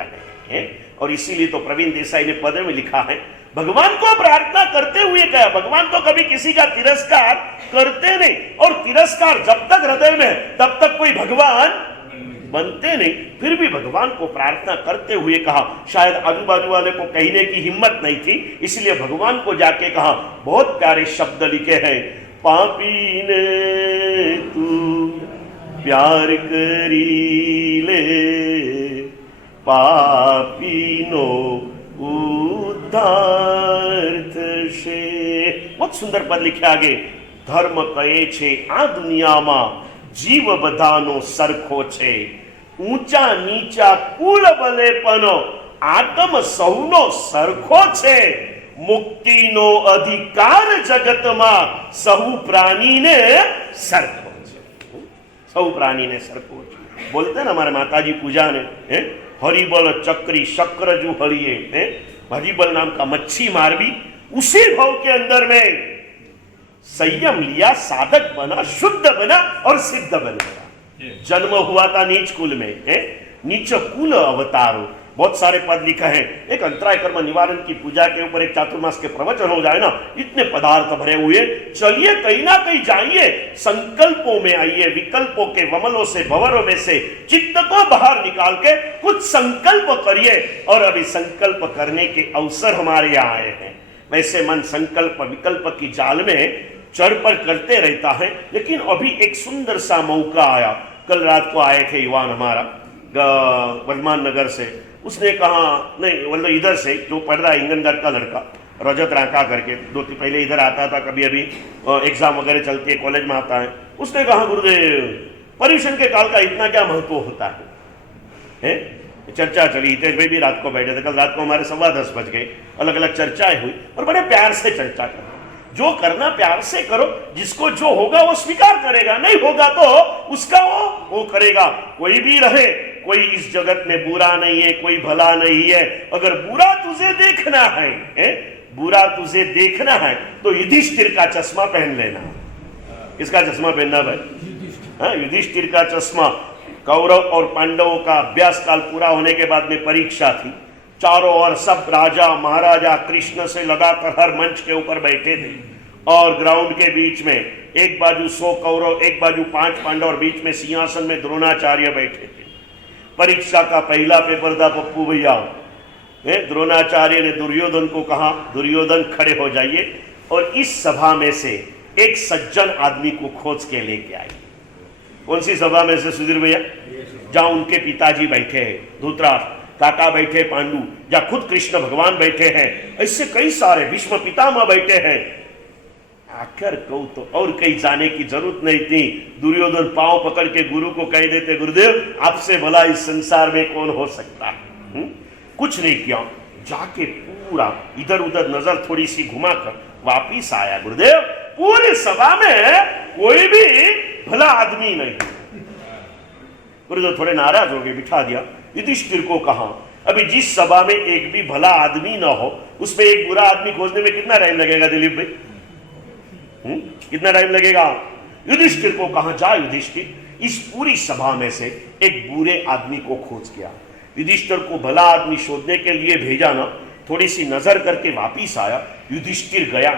है। और इसीलिए तो प्रवीण देसाई ने पद में लिखा है, भगवान को प्रार्थना करते हुए कहा, भगवान तो कभी किसी का तिरस्कार करते नहीं, और तिरस्कार जब तक हृदय में तब तक कोई भगवान बनते नहीं। फिर भी भगवान को प्रार्थना करते हुए कहा, शायद आजू बाजू वाले को कहने की हिम्मत नहीं थी, इसलिए भगवान को जाके कहा। बहुत प्यारे शब्द लिखे हैं, पापी ने तू प्यार करी ले, पापी नो उद्धार थशे। बहुत सुंदर पद लिखे आगे, धर्म कहे छे आ दुनिया में जीव बधानो सरखो छे, ऊंचा नीचा कुल भले पनो आत्म सौनो सरखो छे, मुक्ति नो अधिकार जगत में सहु प्राणी ने सरखो छे। सहु प्राणी ने सरखो छे बोलते ना हमारे माताजी पूजा ने, हरिबल चक्री शक्र जू हरिये, हरिबल नाम का मच्छी मार भी, उसी भाव के अंदर में संयम लिया, साधक बना, शुद्ध बना और सिद्ध बना। जन्म हुआ था नीच कुल में, नीच कुल अवतारो। बहुत सारे पद लिखे हैं। एक अंतराय कर्म निवारण की पूजा के ऊपर एक चातुर्मास के प्रवचन हो जाए ना, इतने पदार्थ भरे हुए। चलिए कहीं ना कहीं जाइए, संकल्पों में आइए, विकल्पों के वमलों से भंवरों में से चित्त को बाहर निकाल के कुछ संकल्प करिए। और अभी संकल्प करने के अवसर हमारे यहाँ आए हैं। वैसे मन संकल्प विकल्प की जाल में चढ़ पर करते रहता है, लेकिन अभी एक सुंदर सा मौका आया। कल रात को आए थे युवान हमारा वर्धमान नगर से, उसने कहा नहीं मतलब इधर से जो पढ़ रहा है इंगनगढ़ का लड़का, रजत राका करके, 2 दिन पहले इधर आता था, कभी अभी एग्जाम वगैरह चलती है कॉलेज में आता है। उसने कहा गुरुदेव पर्यूषण के काल का इतना क्या महत्व होता है? चर्चा चली, हितेश भाई भी रात को बैठे थे, कल रात को हमारे 10:15 बज गए, अलग अलग चर्चाएं हुई और बड़े प्यार से चर्चा करो। जो करना प्यार से करो, जिसको जो होगा वो स्वीकार करेगा, नहीं होगा तो उसका वो करेगा। कोई भी रहे कोई इस जगत में बुरा नहीं है, कोई भला नहीं है। अगर बुरा तुझे देखना है, बुरा तुझे देखना है तो युधिष्ठिर का चश्मा पहन लेना। किसका चश्मा पहनना भाई? युधिष्ठिर का चश्मा। कौरव और पांडवों का अभ्यास काल पूरा होने के बाद में परीक्षा थी। चारों ओर सब राजा महाराजा कृष्ण से लगाकर हर मंच के ऊपर बैठे थे और ग्राउंड के बीच में एक बाजू 100 कौरव, एक बाजू 5 पांडव और बीच में सिंहासन में द्रोणाचार्य बैठे थे। परीक्षा का पहला पेपर था पप्पू भैया। द्रोणाचार्य ने दुर्योधन को कहा, दुर्योधन खड़े हो जाइए, और इस सभा में से एक सज्जन आदमी को खोज के लेके आए। कौन सी सभा में से सुधीर भैया? जहां उनके पिताजी बैठे हैं धृतराष्ट्र, काका बैठे पांडु, जहां खुद कृष्ण भगवान बैठे हैं, ऐसे कई सारे भीष्म पितामह बैठे हैं। आखिर को तो और कहीं जाने की जरूरत नहीं थी। दुर्योधन पांव पकड़ के गुरु को कह देते, गुरुदेव आपसे भला इस संसार में कौन हो सकता है? कुछ नहीं किया, जाके पूरा इधर उधर नजर थोड़ी सी घुमाकर वापिस आया। गुरुदेव पूरी सभा में कोई भी भला आदमी नहीं। गुरुदेव थोड़े नाराज हो गए, बिठा दिया। युधिष्ठिर को कहा, अभी जिस सभा में एक भी भला आदमी ना हो उसमें एक बुरा आदमी खोजने में कितना टाइम लगेगा दिलीप भाई? कितना टाइम लगेगा? युधिष्ठिर को कहा, जा युधिष्ठिर इस पूरी सभा में से एक बुरे आदमी को खोज किया। युधिष्ठिर को भला आदमी शोधने के लिए भेजा ना, थोड़ी सी नजर करके वापिस आया। युधिष्ठिर गया,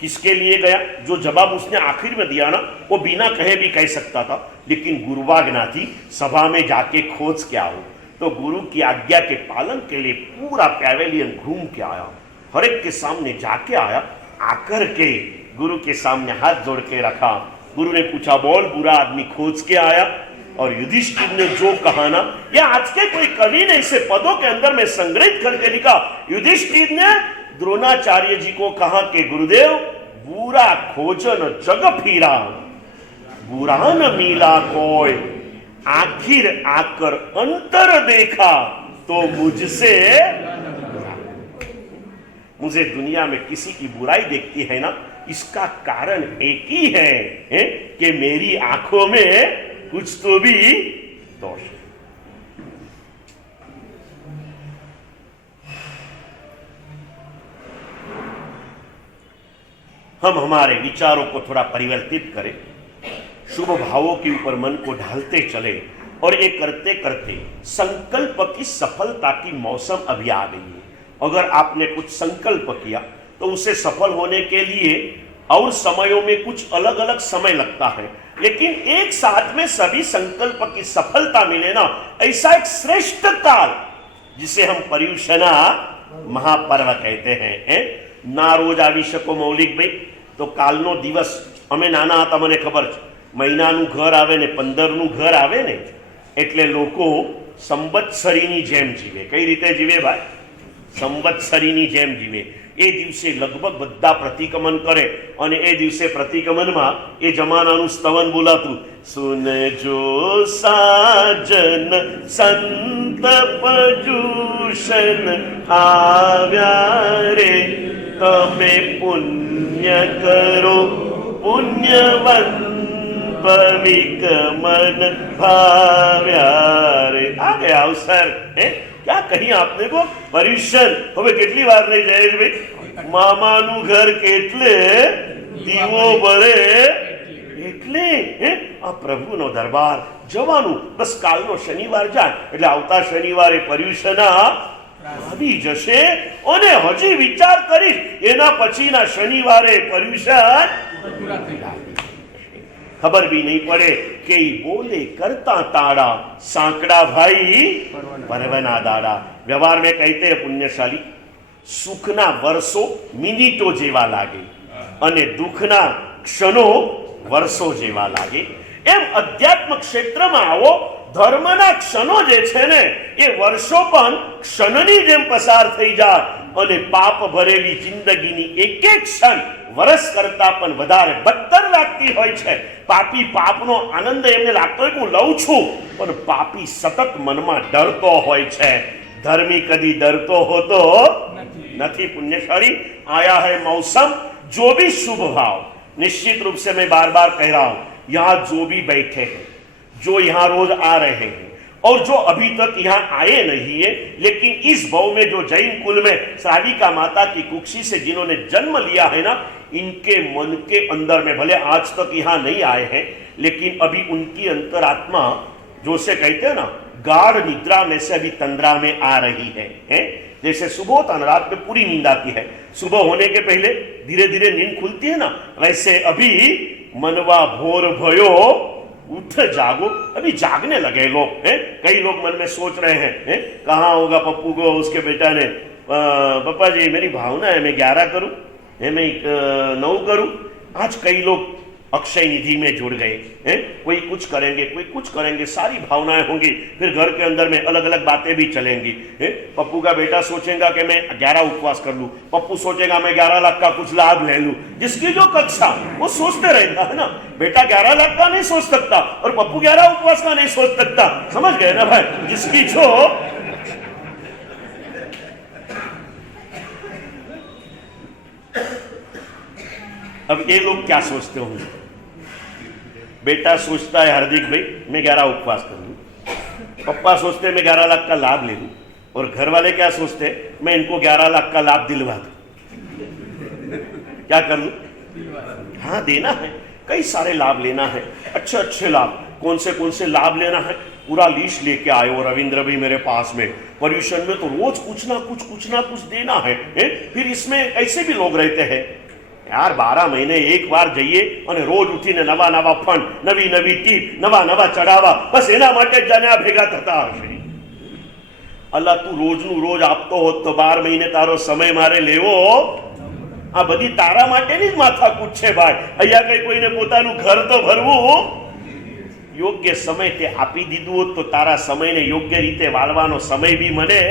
किसके लिए गया? जो जवाब उसने आखिर में दिया ना वो बिना कहे भी कह सकता था, लेकिन गुरुवाज्ञा थी सभा में जाके खोज के आओ। तो गुरु की आज्ञा के पालन के लिए पूरा पैवेलियन घूम के आया, हर एक के सामने जाके आया। आकर के गुरु के सामने हाथ जोड़ के रखा। गुरु ने पूछा, बोल बुरा आदमी खोज के आया? और युधिष्ठिर ने जो कहा ना, यह आज के कोई कवि ने इसे पदों के अंदर में संग्रहित करके लिखा। युधिष्ठिर ने द्रोणाचार्य जी को कहा कि गुरुदेव बुरा खोजन जग फिरा, बुरा न मिला कोई, आखिर आकर अंतर देखा तो मुझसे, मुझे दुनिया में किसी की बुराई देखती है ना, इसका कारण एक ही है कि मेरी आंखों में कुछ तो भी दोष है। हम हमारे विचारों को थोड़ा परिवर्तित करें, शुभ भावों के ऊपर मन को ढालते चले, और ये करते करते संकल्प की सफलता की मौसम अभी आ गई है। अगर आपने कुछ संकल्प किया तो उसे सफल होने के लिए और समयों में कुछ अलग अलग समय लगता है, लेकिन एक साथ में सभी संकल्प की सफलता मिले ना, ऐसा एक श्रेष्ठ काल जिसे हम पर्युषणा महापर्व कहते हैं। ना रोज આવી શકો મૌલિક ભાઈ, તો કાલનો દિવસ અમે નાના હતા મને ખબર છે, મહિનાનું ઘર આવે ને 15નું ઘર આવે ને, એટલે લોકો સંવત્સરીની જેમ જીવે। કઈ રીતે જીવે ભાઈ? સંવત્સરીની જેમ જીવે। એ દિવસે લગભગ બધા પ્રતિક્રમણ કરે, અને એ દિવસે પ્રતિક્રમણમાં એ જમાનાનું સ્તવન બોલાતું, સુનજો સાજન સંત પજૂષણ આવ્યા રે, તમે પુણ્ય કરો પુણ્યવંત પવિકમન ભાવ્યા રે। आ गया अवसर है। क्या कहीं आपने को पर्युषण હવે કેટલી વાર નહીં જાય ભાઈ? મામાનું ઘર કેટલે દીવો બળે એટલે આ પ્રભુનો દરબાર જવાનું। બસ કાલનો શનિવાર જાય એટલે આવતા શનિવારે पर्युषणा આવી જશે, અને હજી વિચાર કરીશ એના પછીના શનિવારે पर्युषण खबर भी नहीं पड़े कि बोले करता ताड़ा सांकड़ा भाई परवना दाड़ा। व्यवहार में कहते हैं पुण्यशाली, सुखना वर्षो मिनिटो जेवा लागे अने दुखना क्षणों वर्षो जेवा लागे। एम अध्यात्म क्षेत्र में आवो, धर्मना क्षणों जे छे ने ए वर्षो पण क्षणनी जेम पसार थई जाय, अने पाप भरेली जिंदगीनी एक एक क्षण वर्ष करता पण वधारे बदतर लागती होय छे। पापी पापनो आनंद एमने लागतो होय के हुं लઉં છું, पण पापी सतत मनमा डरतो होय छे। धर्मी कदी डरतो होतो नहीं। पुण्यशाली आया है मौसम, जो भी शुभ भाव, निश्चित रूप से मैं बार बार कह रहा हूं, यहां जो भी बैठे हैं, जो यहां रोज आ रहे हैं और जो अभी तक यहाँ आए नहीं है, लेकिन इस भाव में जो जैन कुल में श्राविका माता की कुक्षी से जिन्होंने जन्म लिया है ना, इनके मन के अंदर में, भले आज तक यहाँ नहीं आए हैं, लेकिन अभी उनकी अंतरात्मा जो से कहते हैं ना, गाढ़ निद्रा में से अभी तंद्रा में आ रही है? जैसे सुबह होता है ना, रात में पूरी नींद आती है, सुबह होने के पहले धीरे धीरे नींद खुलती है ना, वैसे अभी मनवा भोर भयो उठ जागो, अभी जागने लगे लोग हैं। कई लोग मन में सोच रहे हैं, कहाँ होगा पप्पू को उसके बेटा ने, पापा जी मेरी भावना है मैं 11 करूं, मैं 9 करूं। आज कई लोग अक्षय निधि में जुड़ गए हैं, कोई कुछ करेंगे, कोई कुछ करेंगे, सारी भावनाएं होंगी, फिर घर के अंदर में अलग अलग बातें भी चलेंगी। पप्पू का बेटा सोचेगा कि मैं 11 उपवास कर लूं, पप्पू सोचेगा मैं 11 लाख का कुछ लाभ ले लूं। जिसकी जो कक्षा वो सोचते रहता है ना, बेटा 11 लाख का नहीं सोच सकता और पप्पू 11 उपवास का नहीं सोच सकता, समझ गए ना भाई? जिसकी जो अब ये लोग क्या सोचते होंगे? बेटा सोचता है हार्दिक भाई मैं 11 उपवास कर लूं, पप्पा सोचते हैं मैं 11 लाख का लाभ ले लूं, और घर वाले क्या सोचते हैं मैं इनको 11 लाख का लाभ दिलवा दूं। क्या कर लूं? हाँ देना है, कई सारे लाभ लेना है, अच्छे अच्छे लाभ, कौन से लाभ लेना है पूरा लिस्ट लेके आए। और रविंद्र भी मेरे पास में पर्यूषण में तो रोज कुछ ना कुछ देना है। फिर इसमें ऐसे भी लोग रहते हैं यार, 12 महीने एक बार जाइए और रोज उठीने नवा नवा फंड, नवी नवी टीप, नवा नवा चढ़ावा, बस एना माटे जाने भेगा थता हशे। अल्लाह तू रोजનું રોજ આપતો હોત તો 12 મહિને તારો સમય મારે લેવો? આ બધી તારા માટેની જ માથાકૂટ છે ભાઈ। અહીંયા કઈ કોઈને પોતાનું ઘર તો ભરવું, યોગ્ય સમય તે આપી દીધું હોત તો તારા સમયને યોગ્ય રીતે વાળવાનો સમય भी મને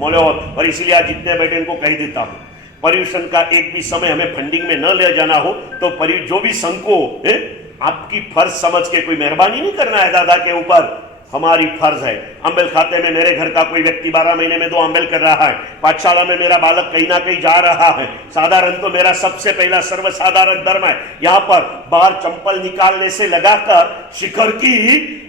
મળ્યો હોત। और इसलिए आज जितने बैठे इनको कह देता हूँ, पर्यूषण का एक भी समय हमें फंडिंग में न ले जाना हो तो जो भी संको आपकी फर्ज समझ के कोई मेहरबानी नहीं करना है दादा के ऊपर, हमारी फर्ज है। अम्बेल खाते में मेरे घर का कोई व्यक्ति 12 महीने में 2 अम्बेल कर रहा है, पाठशाला में मेरा बालक कहीं ना कहीं जा रहा है, साधारण तो मेरा सबसे पहला सर्वसाधारण धर्म है। यहाँ पर बाहर चंपल निकालने से लगाकर शिखर की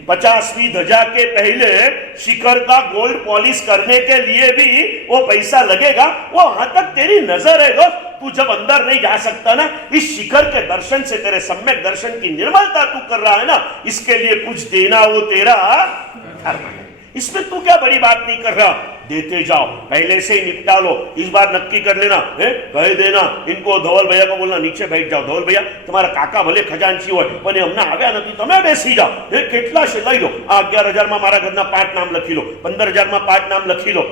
50वीं ध्वजा के पहले शिखर का गोल्ड पॉलिश करने के लिए भी वो पैसा लगेगा। वो वहां तक तेरी नजर है दोस्त, तू जब अंदर नहीं जा सकता ना, इस शिखर के दर्शन से तेरे सम्यक दर्शन की निर्मलता तू कर रहा है ना, इसके लिए कुछ देना वो तेरा धर्म है। इसमें तू क्या बड़ी बात नहीं कर रहा, देते जाओ, पहले से ही निपटा लो। इस बार नक्की कर लेना, कह देना इनको, धवल भैया को बोलना नीचे बैठ जाओ, धवल भैया तुम्हारा काका भले खजांची हो पण हमने આવ્યા નથી, તમે બેસી જાઓ, કેટલા છે લઈ લો, આ 11,000 માં મારા ઘરના 5 नाम લખી लो, 15,000 में 5 नाम लखी लो।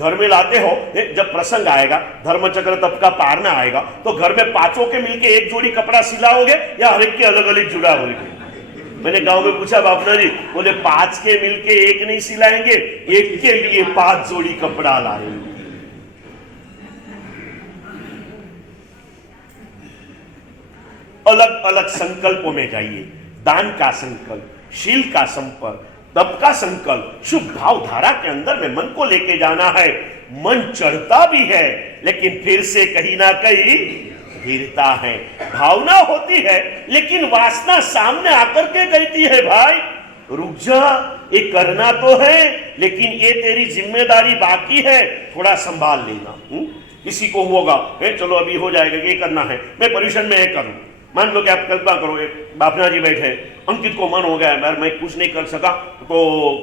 घर में लाते हो, जब प्रसंग आएगा, धर्मचक्र तब का पारना आएगा, तो घर में 5 के मिलके एक जोड़ी कपड़ा सिलाओगे या हर एक के अलग अलग जुड़ा होगी? मैंने गांव में पूछा बापना जी, बोले 5 के मिलके एक नहीं सिलाएंगे, एक के लिए 5 जोड़ी कपड़ा लाएंगे। अलग अलग संकल्पों में जाइए, दान का संकल्प, शील का संकल्प, तप का संकल्प, शुभ भाव धारा के अंदर में मन को लेके जाना है। मन चढ़ता भी है लेकिन फिर से कहीं ना कहीं गिरता है, भावना होती है लेकिन वासना सामने आकर के कहती है भाई रुक जा, ये करना तो है लेकिन ये तेरी जिम्मेदारी बाकी है, थोड़ा संभाल लेना। किसी को होगा चलो अभी हो जाएगा, ये करना है, मैं पर्यूषण में करूं। मान लो कि आप कल्पना करो, एक बापना जी बैठे, अंकित को मन हो गया यार मैं कुछ नहीं कर सका, तो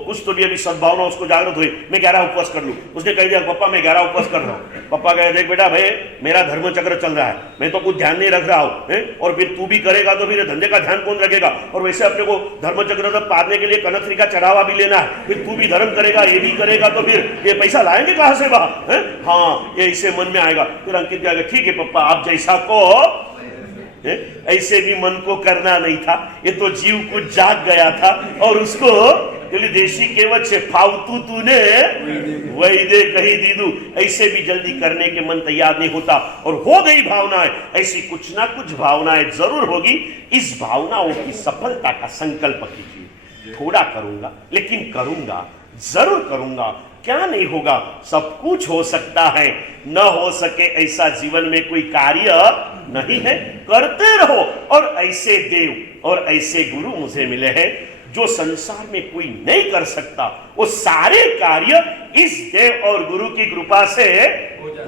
कुछ तो भी अभी सद्भावना उसको जागृत हुई, मैं 11 उपवास कर लूं। उसने कह दिया पापा मैं 11 उपवास कर रहा हूं। पापा कहे देख बेटा भाई मेरा धर्म चक्र चल रहा है, मैं तो कुछ ध्यान नहीं रख रहा हूं, और फिर तू भी करेगा तो फिर धंधे का ध्यान कौन रखेगा? और वैसे अपने को धर्म चक्र पारने के लिए कनकरी का चढ़ावा भी लेना है, फिर तू भी धर्म करेगा, ये भी करेगा, तो फिर ये पैसा लाएंगे कहां से वहां? हाँ ये इसे मन में आएगा। फिर अंकित क्या, ठीक है पप्पा आप जैसा को, ऐसे भी मन को करना नहीं था, ये तो जीव कुछ जाग गया था और उसको देशी केवट से फालतू तूने वही दे कही दीदू, ऐसे भी जल्दी करने के मन तैयार नहीं होता। और हो गई भावनाएं, ऐसी कुछ ना कुछ भावनाएं जरूर होगी। इस भावनाओं की सफलता का संकल्प कीजिए, थोड़ा करूंगा लेकिन करूंगा, जरूर करूंगा, क्या नहीं होगा, सब कुछ हो सकता है। न हो सके ऐसा जीवन में कोई कार्य नहीं है, करते रहो। और ऐसे देव और ऐसे गुरु मुझे मिले हैं जो संसार में कोई नहीं कर सकता, वो सारे कार्य इस देव और गुरु की कृपा से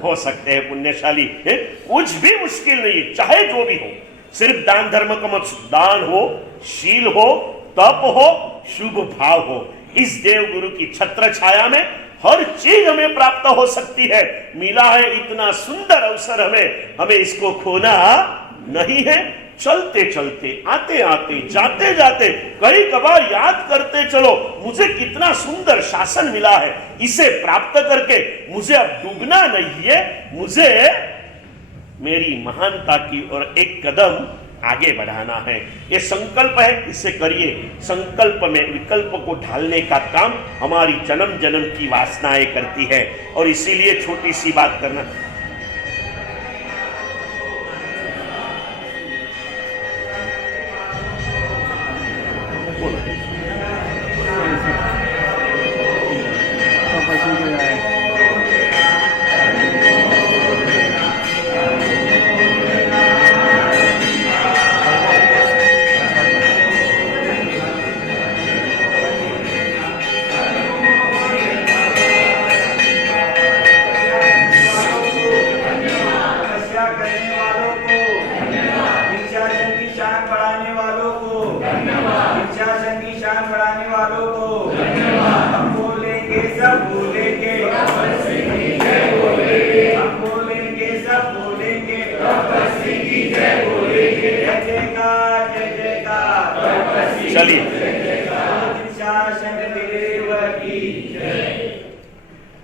हो सकते हैं। पुण्यशाली है, कुछ भी मुश्किल नहीं है, चाहे जो भी हो। सिर्फ दान धर्म का मत, दान हो, शील हो, तप हो, शुभ भाव हो, इस देव गुरु की छत्र छाया में हर चीज हमें प्राप्त हो सकती है। मिला है इतना सुंदर अवसर, हमें इसको खोना नहीं है। चलते चलते, आते आते, जाते जाते, कई कबार याद करते चलो मुझे कितना सुंदर शासन मिला है, इसे प्राप्त करके मुझे अब डूबना नहीं है, मुझे मेरी महानता की ओर एक कदम आगे बढ़ाना है। ये संकल्प है, इसे करिए। संकल्प में विकल्प को ढालने का काम हमारी जन्म जन्म की वासनाएं करती है, और इसीलिए छोटी सी बात करना।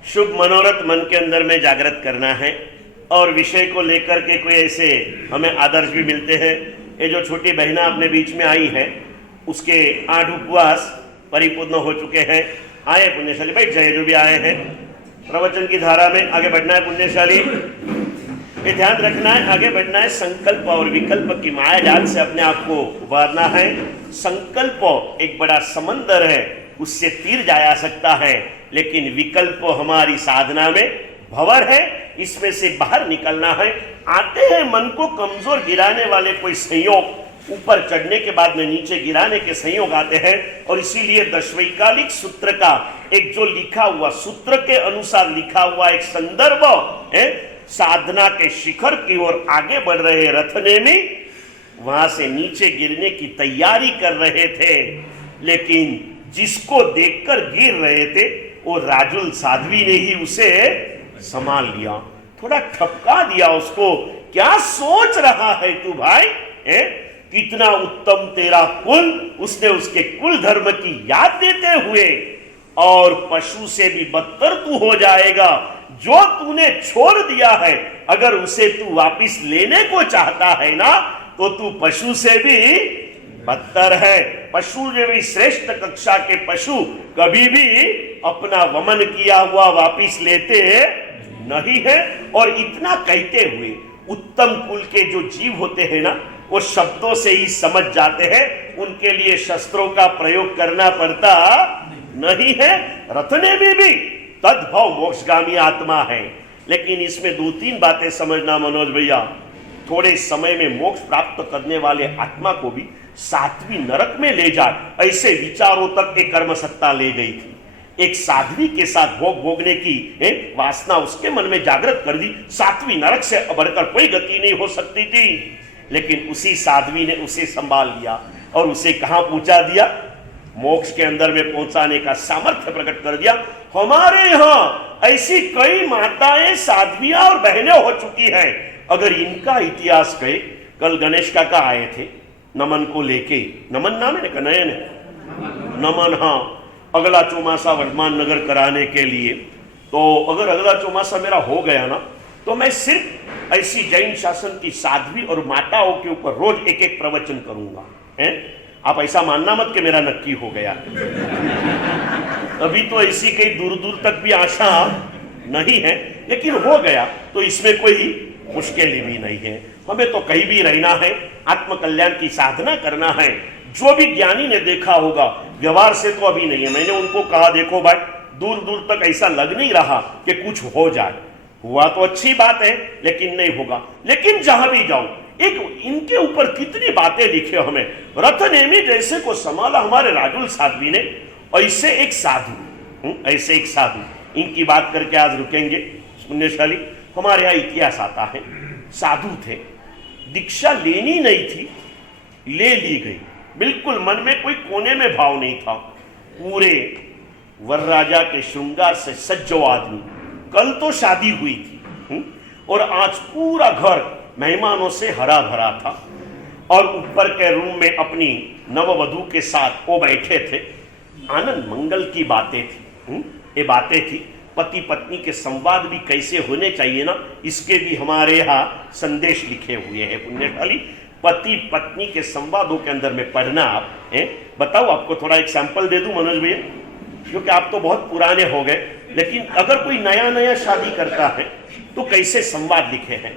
शुभ मनोरथ मन के अंदर में जागृत करना है, और विषय को लेकर के कोई ऐसे हमें आदर्श भी मिलते हैं। ये जो छोटी बहना अपने बीच में आई है, उसके 8 उपवास परिपूर्ण हो चुके हैं। आए पुण्यशाली, बैठ जाए जो भी आए हैं। प्रवचन की धारा में आगे बढ़ना है पुण्यशाली, ये ध्यान रखना है, आगे बढ़ना है। संकल्प और विकल्प की माया जाल से अपने आप को उबारना है। संकल्प एक बड़ा समंदर है, उससे तीर जाया सकता है, लेकिन विकल्प हमारी साधना में भंवर है, इसमें से बाहर निकलना है। आते हैं मन को कमजोर गिराने वाले कोई संयोग, ऊपर चढ़ने के बाद में नीचे गिराने के संयोग आते हैं, और इसीलिए दशवैकालिक सूत्र का एक जो लिखा हुआ, सूत्र के अनुसार लिखा हुआ एक संदर्भ है, साधना के शिखर की ओर आगे बढ़ रहे रथनेमी वहां से नीचे गिरने की तैयारी कर रहे थे, लेकिन जिसको देखकर गिर रहे थे वो राजुल साध्वी ने ही उसे संभाल लिया, थोड़ा ठपका दिया उसको। क्या सोच रहा है तू भाई, कितना उत्तम तेरा कुल। उसने उसके कुल धर्म की याद देते हुए, और पशु से भी बदतर तू हो जाएगा, जो तूने छोड़ दिया है अगर उसे तू वापिस लेने को चाहता है ना, तो तू पशु से भी बदतर है। पशु जो भी श्रेष्ठ कक्षा के पशु कभी भी अपना वमन किया हुआ वापिस लेते नहीं है। और इतना कहते हुए उत्तम कुल के जो जीव होते हैं ना, वो शब्दों से ही समझ जाते हैं, उनके लिए शस्त्रों का प्रयोग करना पड़ता नहीं है। रत्ने में भी तद्भव मोक्षगामी आत्मा है, लेकिन इसमें 2-3 बातें समझना मनोज भैया। थोड़े समय में मोक्ष प्राप्त करने वाले आत्मा को भी 7वीं नरक में ले जाए, ऐसे विचारों तक एक कर्म सत्ता ले गई थी। एक साध्वी के साथ भोग भोगने की वासना उसके मन में जागृत कर दी। 7वीं नरक से बढ़कर कोई गति नहीं हो सकती थी, लेकिन उसी साध्वी ने उसे संभाल लिया और उसे कहां पहुंचा दिया, मोक्ष के अंदर में पहुंचाने का सामर्थ्य प्रकट कर दिया। हमारे यहाँ ऐसी कई माताएं, साध्वियां और बहनें हो चुकी हैं। अगर इनका इतिहास कहे, कल गणेश काका आए थे नमन को लेके, नमन नाम है ना, नयन है नमन, हाँ, अगला चौमासा वर्धमान नगर कराने के लिए। तो अगर अगला चौमासा मेरा हो गया ना, तो मैं सिर्फ ऐसी जैन शासन की साध्वी और माताओं के ऊपर रोज एक एक प्रवचन करूंगा। आप ऐसा मानना मत कि मेरा नक्की हो गया। अभी तो ऐसी कई दूर दूर तक भी आशा नहीं है, लेकिन हो गया तो इसमें कोई मुश्किल भी नहीं है। हमें तो कहीं भी रहना है, आत्मकल्याण की साधना करना है। जो भी ज्ञानी ने देखा होगा, व्यवहार से तो अभी नहीं है। मैंने उनको कहा देखो भाई, दूर दूर तक ऐसा लग नहीं रहा कि कुछ हो जाए। हुआ तो अच्छी बात है, लेकिन नहीं होगा। लेकिन जहां भी जाओ एक इनके ऊपर कितनी बातें लिखे हमें। रथ नेमी जैसे को संभाला हमारे राजुल साध्वी ने, ऐसे एक साधु, ऐसे एक साधु, इनकी बात करके आज रुकेंगे। पुण्यशाली, हमारे यहाँ इतिहास आता है, साधु थे, दीक्षा लेनी नहीं थी, ले ली गई, बिल्कुल मन में कोई कोने में भाव नहीं था। पूरे वरराजा के श्रृंगार से सज्जो आदमी, कल तो शादी हुई थी और आज पूरा घर मेहमानों से हरा भरा था, और ऊपर के रूम में अपनी नववधू के साथ वो बैठे थे। आनंद मंगल की बातें थी, ये बातें थी। पति पत्नी के संवाद भी कैसे होने चाहिए ना, इसके भी हमारे यहाँ संदेश लिखे हुए हैं। पुण्यशाली, पति पत्नी के संवादों के अंदर में पढ़ना आप बताओ, आपको थोड़ा एक सैंपल दे दूं मनोज भैया, क्योंकि आप तो बहुत पुराने हो गए, लेकिन अगर कोई नया नया शादी करता है तो कैसे संवाद लिखे हैं।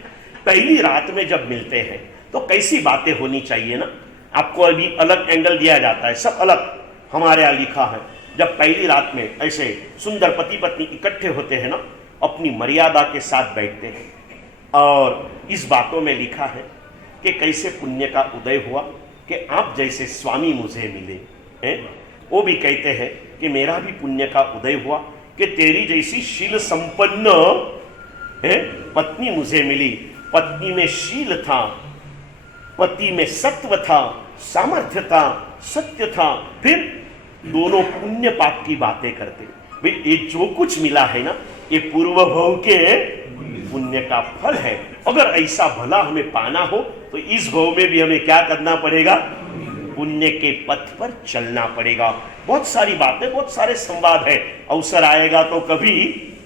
पहली रात में जब मिलते हैं तो कैसी बातें होनी चाहिए ना, आपको अभी अलग एंगल दिया जाता है, सब अलग हमारे यहाँ लिखा है। जब पहली रात में ऐसे सुंदर पति पत्नी इकट्ठे होते हैं ना, अपनी मर्यादा के साथ बैठते हैं, और इस बातों में लिखा है कि कैसे पुण्य का उदय हुआ कि आप जैसे स्वामी मुझे मिले हैं। वो भी कहते हैं कि मेरा भी पुण्य का उदय हुआ कि तेरी जैसी शील संपन्न पत्नी मुझे मिली। पत्नी में शील था, पति में सत्व था, सामर्थ्य था, सत्य था, फिर दोनों पुण्य पाप की बातें करते। भाई ये जो कुछ मिला है ना, ये पूर्व भव के पुण्य का फल है। अगर ऐसा भला हमें पाना हो तो इस भव में भी हमें क्या करना पड़ेगा, पुण्य के पथ पर चलना पड़ेगा। बहुत सारी बातें, बहुत सारे संवाद है, अवसर आएगा तो कभी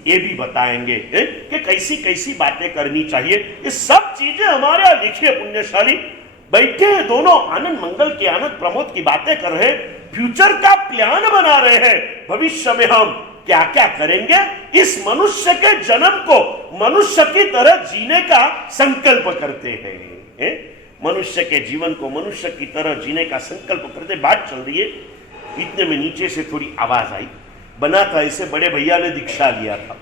ये भी बताएंगे कि कैसी कैसी बातें करनी चाहिए। ये सब चीजें हमारे यहाँ लिखी है। पुण्यशाली, बैठे हैं दोनों, आनंद मंगल की, आनंद प्रमोद की बातें कर रहे हैं, फ्यूचर का प्लान बना रहे हैं। भविष्य में हम क्या क्या करेंगे, इस मनुष्य के जन्म को मनुष्य की तरह जीने का संकल्प करते हैं। मनुष्य के जीवन को मनुष्य की तरह जीने का संकल्प करते। बात चल रही है, इतने में नीचे से थोड़ी आवाज आई। बना था ऐसे, बड़े भैया ने दीक्षा लिया था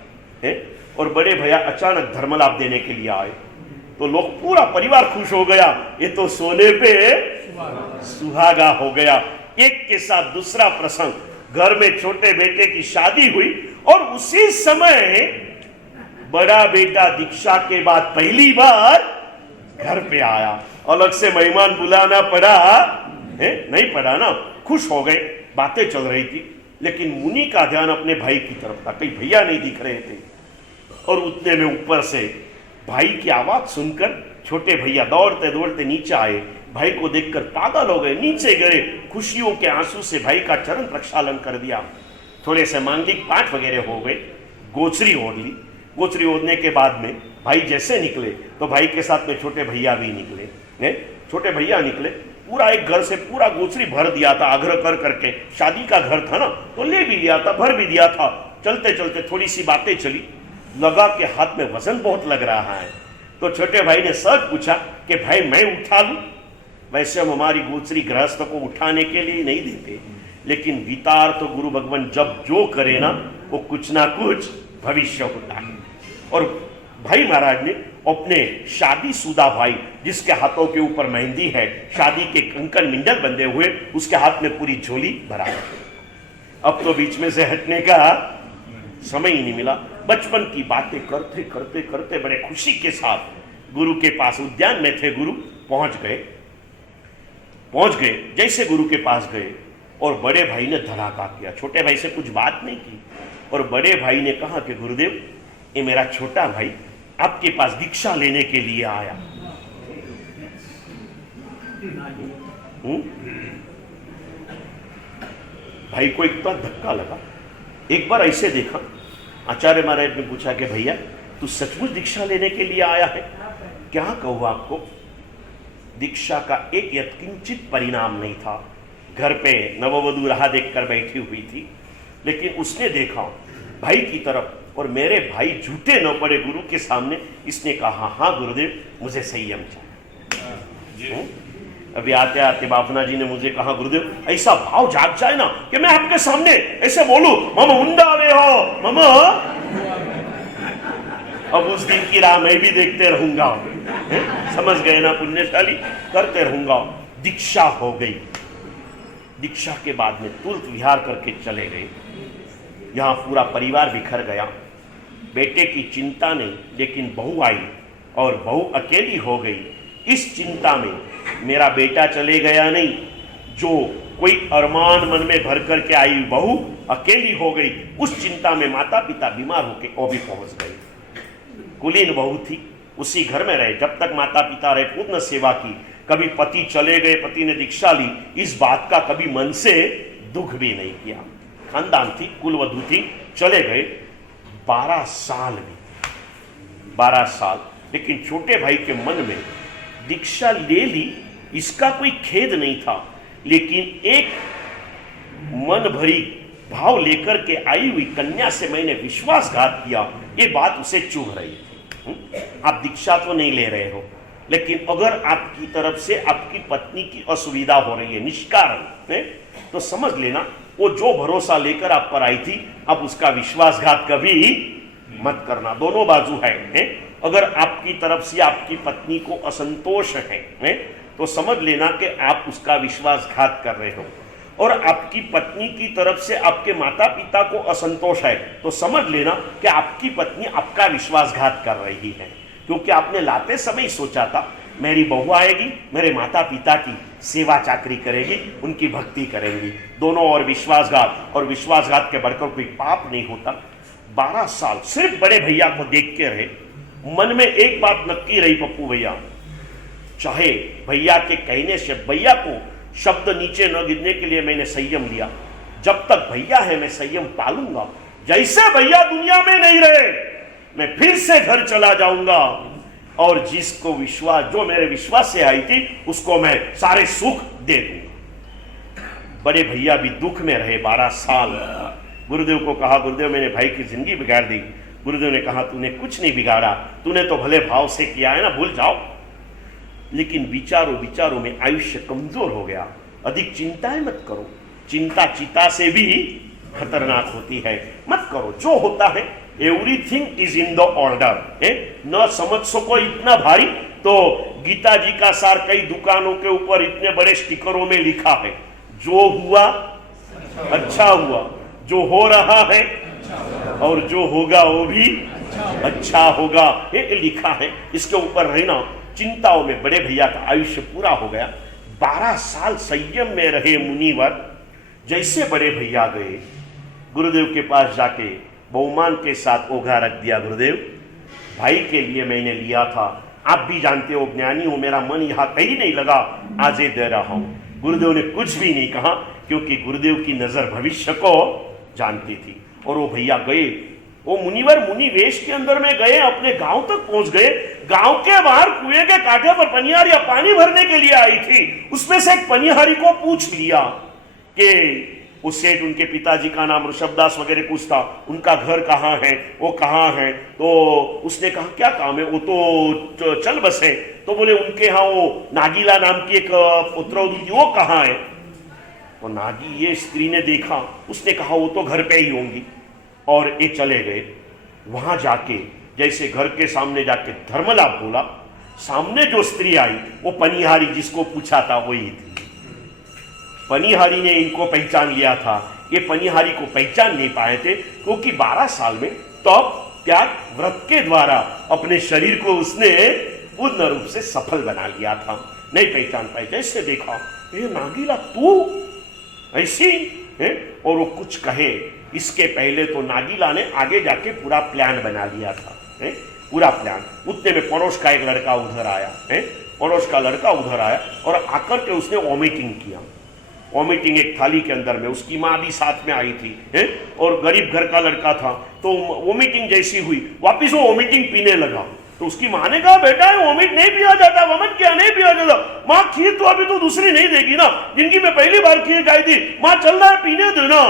और बड़े भैया अचानक धर्मलाभ देने के लिए आए, तो लोग, पूरा परिवार खुश हो गया, ये तो सोने पे सुहागा हो गया। एक के साथ दूसरा प्रसंग, घर में छोटे बेटे की शादी हुई, और उसी समय बड़ा बेटा दीक्षा के बाद पहली बार घर पे आया। अलग से मेहमान बुलाना पड़ा नहीं पड़ा ना, खुश हो गए। बातें चल रही थी, लेकिन मुनि का ध्यान अपने भाई की तरफ था, कहीं भैया नहीं दिख रहे थे। और उतने में ऊपर से भाई की आवाज सुनकर छोटे भैया दौड़ते दौड़ते नीचे आए। भाई को देखकर पागल हो गए, नीचे गए, खुशियों के आंसू से भाई का चरण प्रक्षालन कर दिया। थोड़े से मांगलिक पाठ वगैरह हो गए, गोचरी ओढ़ ली। गोचरी ओढ़ने के बाद में भाई जैसे निकले तो भाई के साथ में छोटे भैया भी निकले। छोटे भैया निकले, पूरा एक घर से पूरा गोचरी भर दिया था, आग्रह कर करके। शादी का घर था ना, तो ले भी लिया था, भर भी दिया था। चलते चलते थोड़ी सी बातें चली, लगा कि हाथ में वजन बहुत लग रहा है, तो छोटे भाई ने सच पूछा कि भाई मैं उठा लूं। वैसे हम हमारी गोचरी गृहस्थ को उठाने के लिए नहीं देते, लेकिन वितार तो गुरु भगवान जब जो करे ना, वो कुछ ना कुछ भविष्य होता है। और भाई महाराज ने अपने शादीशुदा भाई, जिसके हाथों के ऊपर मेहंदी है, शादी के कंकन मिंडल बंधे हुए, उसके हाथ में पूरी झोली भरा। अब तो बीच में से हटने का समय ही नहीं मिला। बचपन की बातें करते करते करते बड़े खुशी के साथ गुरु के पास, उद्यान में थे गुरु, पहुंच गए। जैसे गुरु के पास गए और बड़े भाई ने धड़ाका किया। छोटे भाई से कुछ बात नहीं की, और बड़े भाई ने कहा कि गुरुदेव, ये मेरा छोटा भाई आपके पास दीक्षा लेने के लिए आया। भाई को एक बार धक्का लगा, एक बार ऐसे देखा। आचार्य महाराज ने पूछा कि भैया तू सचमुच दीक्षा लेने के लिए आया है? क्या कहूँ आपको, दीक्षा का एक यत्किंचित परिणाम नहीं था। घर पे नववधू राह देखकर बैठी हुई थी, लेकिन उसने देखा भाई की तरफ, और मेरे भाई झूठे न पड़े गुरु के सामने। इसने कहा, हाँ गुरुदेव, मुझे संयम चाहिए। अभी आते आते बापना जी ने मुझे कहा, गुरुदेव ऐसा भाव जाग जाए ना कि मैं आपके सामने ऐसे बोलूं, मम उंडावे हो मम। अब उस दिन की राह मैं भी देखते रहूंगा। समझ गए ना पुण्यशाली, करते रहूंगा। दीक्षा हो गई। दीक्षा के बाद में तुरंत विहार करके चले गए। यहाँ पूरा परिवार बिखर गया। बेटे की चिंता नहीं, लेकिन बहू आई और बहू अकेली हो गई। इस चिंता में मेरा बेटा चले गया नहीं, जो कोई अरमान मन में भर करके आई बहू अकेली हो गई। उस चिंता में माता पिता बीमार होके वो भी पहुंच गए। कुलीन बहू थी, उसी घर में रहे जब तक माता पिता रहे, पूर्ण सेवा की। कभी पति चले गए, पति ने दीक्षा ली, इस बात का कभी मन से दुख भी नहीं किया। खानदान थी, कुलवधू थी, चले गए। 12 साल भी, 12 साल। लेकिन छोटे भाई के मन में दीक्षा ले ली, इसका कोई खेद नहीं था, लेकिन एक मन भरी भाव लेकर के आई हुई कन्या से मैंने विश्वासघात किया, ये बात उसे चुभ रही थी। आप दीक्षा तो नहीं ले रहे हो, लेकिन अगर आपकी तरफ से आपकी पत्नी की असुविधा हो रही है निष्कारण है, तो समझ लेना वो जो भरोसा लेकर आप पर आई थी, अब उसका विश्वासघात कभी मत करना। दोनों बाजू है? अगर आपकी तरफ से आपकी पत्नी को असंतोष है तो समझ लेना कि आप उसका विश्वासघात कर रहे हो, और आपकी पत्नी की तरफ से आपके माता पिता को असंतोष है तो समझ लेना कि आपकी पत्नी आपका विश्वासघात कर रही है। क्योंकि आपने लाते समय सोचा था मेरी बहू आएगी, मेरे माता पिता की सेवा चाकरी करेगी, उनकी भक्ति करेंगी। दोनों और विश्वासघात, और विश्वासघात के बढ़कर कोई पाप नहीं होता। 12 साल सिर्फ बड़े भैया को देख के रहे। मन में एक बात नक्की रही पप्पू भैया, चाहे भैया के कहने से भैया को शब्द नीचे न गिरने के लिए मैंने संयम लिया। जब तक भैया है मैं संयम पालूंगा। जैसे भैया दुनिया में नहीं रहे, मैं फिर से घर चला जाऊंगा, और जिसको विश्वास, जो मेरे विश्वास से आई थी, उसको मैं सारे सुख दे दूंगा। बड़े भैया भी दुख में रहे 12 साल। गुरुदेव को कहा, गुरुदेव मैंने भाई की जिंदगी बिगाड़ दी। गुरुदेव ने कहा तूने कुछ नहीं बिगाड़ा, तूने तो भले भाव से किया है ना, भूल जाओ। लेकिन विचारों विचारों में आयुष्य कमजोर हो गया। अधिक चिंताएं मत करो, चिंता चिता से भी खतरनाक होती है। मत करो, जो होता है everything is in the order. न समझ सको इतना भारी, तो गीता जी का सार कई दुकानों के ऊपर इतने बड़े स्टिकरों में लिखा है, जो हुआ अच्छा हुआ, जो हो रहा है और जो होगा वो भी अच्छा होगा, ये लिखा है। इसके ऊपर रहना। चिंताओं में बड़े भैया का आयुष्य पूरा हो गया। 12 साल संयम में रहे मुनिवर। जैसे बड़े भैया गए, गुरुदेव के पास जाके बहुमान के साथ ओघा रख दिया। गुरुदेव, भाई के लिए मैंने लिया था, आप भी जानते हो ज्ञानी हो, मेरा मन यहाँ कहीं नहीं लगा, आज दे रहा हूं। गुरुदेव ने कुछ भी नहीं कहा, क्योंकि गुरुदेव की नजर भविष्य को जानती थी। और वो भैया गए, वो मुनिवर मुनि वेश के अंदर में गए, अपने गांव तक पहुंच गए। गांव के बाहर कुएं के कांठे पर पनिहारिया पानी भरने के लिए आई थी। उसमें से एक पनिहारी को पूछ लिया कि उस सेठ, उनके पिताजी का नाम ऋषभदास वगैरह कुछ था, उनका घर कहाँ है, वो कहाँ है। तो उसने कहा क्या काम है, वो तो चल बसे। तो बोले उनके यहाँ वो नागीला नाम की एक पुत्रवधू थी, वो कहाँ है। तो नागी ये स्त्री ने देखा, उसने कहा वो तो घर पे ही होंगी, और ये चले गए। वहां जाके जैसे घर के सामने जाके धर्मलाभ बोला, सामने जो स्त्री आई वो पनिहारी जिसको पूछा था वही थी। पनिहारी ने इनको पहचान लिया था, ये पनिहारी को पहचान नहीं पाए थे, क्योंकि 12 साल में तप त्याग व्रत के द्वारा अपने शरीर को उसने पूर्ण रूप से सफल बना लिया था। नहीं पहचान पाए। जैसे देखा, ये नागीला तू ऐसी है, और वो कुछ कहे इसके पहले तो नागीला ने आगे जाके पूरा प्लान बना लिया था, है? पूरा प्लान। उतने में पड़ोस का एक लड़का उधर आया, है? पड़ोस का लड़का उधर आया और आकर के उसने वॉमिटिंग किया। वॉमिटिंग एक थाली के अंदर में, उसकी माँ भी साथ में आई थी, है? और गरीब घर का लड़का था। तो वॉमिटिंग जैसी हुई, वापिस वो वॉमिटिंग पीने लगा। तो उसकी माँ ने कहा बेटा वॉमिट नहीं पिया जाता, वमन क्या नहीं पिया जाता। माँ खीर तो अभी तो दूसरी नहीं देगी ना, जिंदगी में पहली बार खीर खाई थी, माँ चल रहा है पीने देना।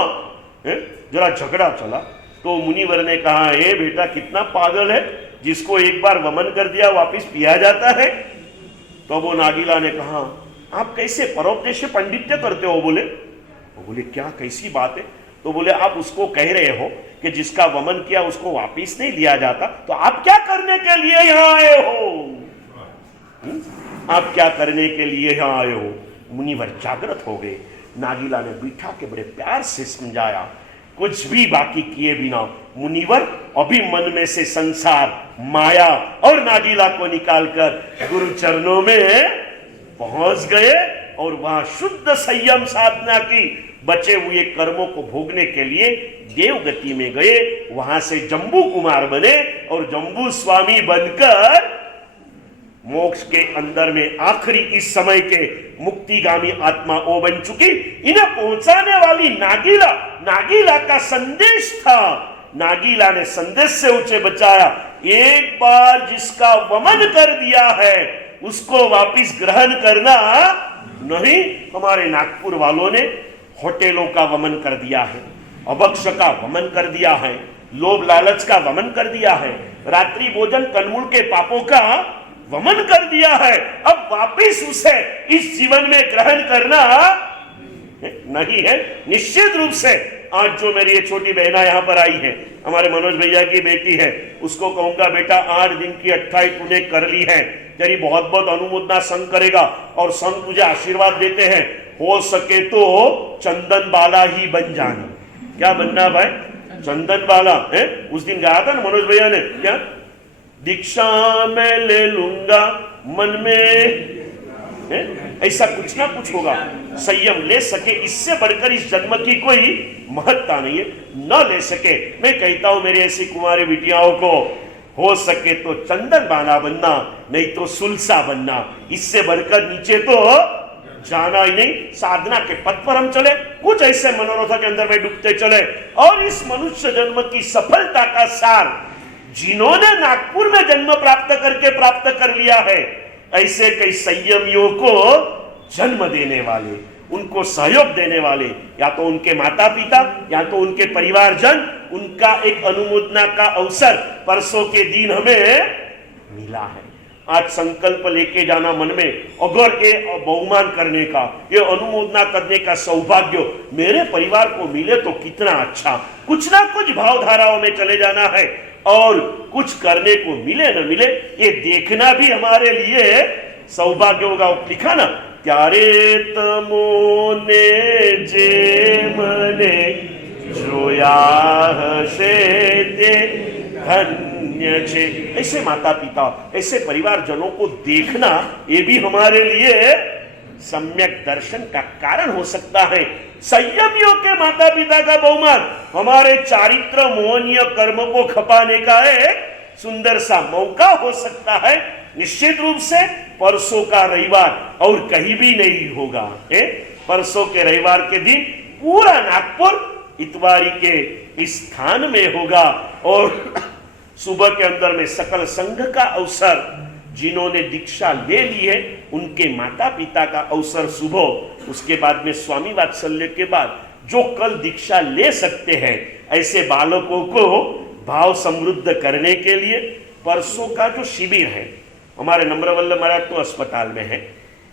जरा झगड़ा चला। तो मुनिवर ने कहा हे बेटा कितना पागल है, जिसको एक बार वमन कर दिया वापिस पिया जाता है। तो वो नागीला ने कहा आप कैसे परोपदेश पंडित्य करते हो। बोले क्या कैसी बात है। तो बोले आप उसको कह रहे हो कि जिसका वमन किया उसको वापिस नहीं लिया जाता, तो आप क्या करने के लिए यहाँ आए हो। आप क्या करने के लिए यहाँ आए हो? मुनिवर जागृत हो गए। नागीला ने बिठा के बड़े प्यार से समझाया, कुछ भी बाकी किए बिना मुनिवर अभी मन में से संसार, माया और नागीला को निकालकर गुरु चरणों में पहुंच गए और वहां शुद्ध संयम साधना की बचे हुए कर्मों को भोगने के लिए देवगति में गए। वहां से जम्बू कुमार बने और जम्बू स्वामी बनकर मोक्ष के अंदर में आखिरी इस समय के मुक्तिगामी आत्मा वो बन चुकी। इन्हें पहुंचाने वाली नागीला, नागीला का संदेश था। नागीला ने संदेश से ऊंचे बचाया। एक बार जिसका वमन कर दिया है उसको वापिस ग्रहण करना नहीं। हमारे नागपुर वालों ने होटलों का वमन कर दिया है, अभक्ष का वमन कर दिया है, लोभ लालच का वमन कर दिया है, रात्रि भोजन कनमूल के पापों का वमन कर दिया है। अब वापिस उसे इस जीवन में ग्रहण करना नहीं है। निश्चित रूप से आज जो मेरी ये छोटी बहना यहाँ पर आई है, हमारे मनोज भैया की बेटी है, उसको कहूंगा बेटा 8 दिन की 28 तूने कर ली है, तेरी बहुत बहुत अनुमोदना संघ करेगा और संघ तुझे आशीर्वाद देते हैं, हो सके तो चंदन बाला ही बन जाना। क्या बनना भाई? चंदन बाला है। उस दिन गाया था ना मनोज भैया ने, क्या दीक्षा मैं ले लूंगा मन में है? ऐसा कुछ ना कुछ होगा। संयम ले सके, इससे बढ़कर इस जन्म की कोई महत्ता नहीं है। न ले सके, मैं कहता हूं मेरी ऐसी कुमारी बिटियाओं को, हो सके तो चंदन बाला बनना, नहीं तो सुलसा बनना। इससे बढ़कर नीचे तो जाना ही नहीं। साधना के पथ पर हम चले, कुछ ऐसे मनोरथ के अंदर में डूबते चले और इस मनुष्य जन्म की सफलता का सार जिन्होंने नागपुर में जन्म प्राप्त करके प्राप्त कर लिया है, ऐसे कई संयमियों को जन्म देने वाले, उनको सहयोग देने वाले, या तो उनके माता पिता या तो उनके परिवारजन, उनका एक अनुमोदना का अवसर परसों के दिन हमें मिला है। आज संकल्प लेके जाना मन में, अगर ये बहुमान करने का, ये अनुमोदना करने का सौभाग्य मेरे परिवार को मिले तो कितना अच्छा। कुछ ना कुछ भावधाराओं में चले जाना है और कुछ करने को मिले न मिले ये देखना भी हमारे लिए सौभाग्य होगा। लिखा ना, त्यारे तमोने जे मने जोया हसे ते धन्य छे। ऐसे माता पिता, ऐसे परिवारजनों को देखना ये भी हमारे लिए सम्यक दर्शन का कारण हो सकता है। संयमियों के माता पिता का बहुमान हमारे चारित्र मोहनीय कर्म को खपाने का एक सुंदर सा मौका हो सकता है। निश्चित रूप से परसों का रविवार और कहीं भी नहीं होगा। परसों के रविवार के दिन पूरा नागपुर इतवारी के इस स्थान में होगा और सुबह के अंदर में सकल संघ का अवसर, जिन्होंने दीक्षा ले ली है उनके माता पिता का अवसर सुबह, उसके बाद में स्वामी वात्सल्य के बाद जो कल दीक्षा ले सकते हैं ऐसे बालकों को भाव समृद्ध करने के लिए परसों का जो शिविर है, हमारे नम्रवल्लभ महाराज तो अस्पताल में है,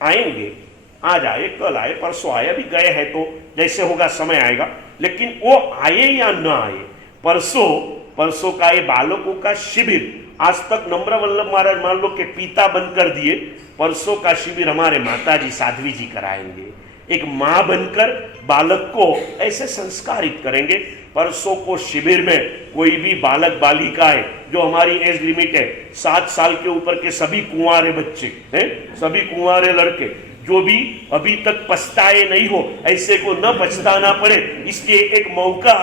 आएंगे, आज आए, कल आए, परसों आए, अभी गए हैं तो जैसे होगा समय आएगा, लेकिन वो आए या न आए, परसों का ये बालकों का शिविर आज तक नम्रवल्लभ महाराज मान लो के पिता बनकर दिए, परसों का शिविर हमारे माताजी साध्वी जी कराएंगे। एक माँ बनकर बालक को ऐसे संस्कारित करेंगे। परसों को शिविर में कोई भी बालक बालिकाएं, जो हमारी एज लिमिट है 7 साल के ऊपर के सभी कुंवारे बच्चे हैं, सभी कुंवारे लड़के जो भी अभी तक पछताए नहीं हो, ऐसे को न पछताना पड़े, इसलिए एक मौका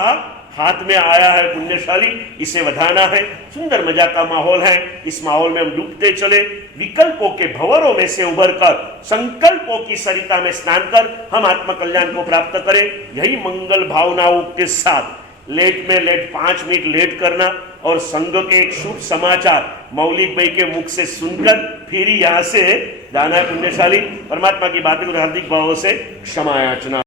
हाथ में आया है पुण्यशाली, इसे ਵਧाना है। सुंदर मजा का माहौल है, इस माहौल में हम डूबते चले, विकल्पों के भंवरों में से उभरकर संकल्पों की सरिता में स्नान कर हम आत्म कल्याण को प्राप्त करें। यही मंगल भावनाओं के साथ लेट में लेट 5 मिनट लेट करना और संघ के एक शुभ समाचार मौलिक भाई के मुख से सुनकर फिर यहाँ से जाना है पुण्यशाली। परमात्मा की बातें को हार्दिक भाव से क्षमा याचना।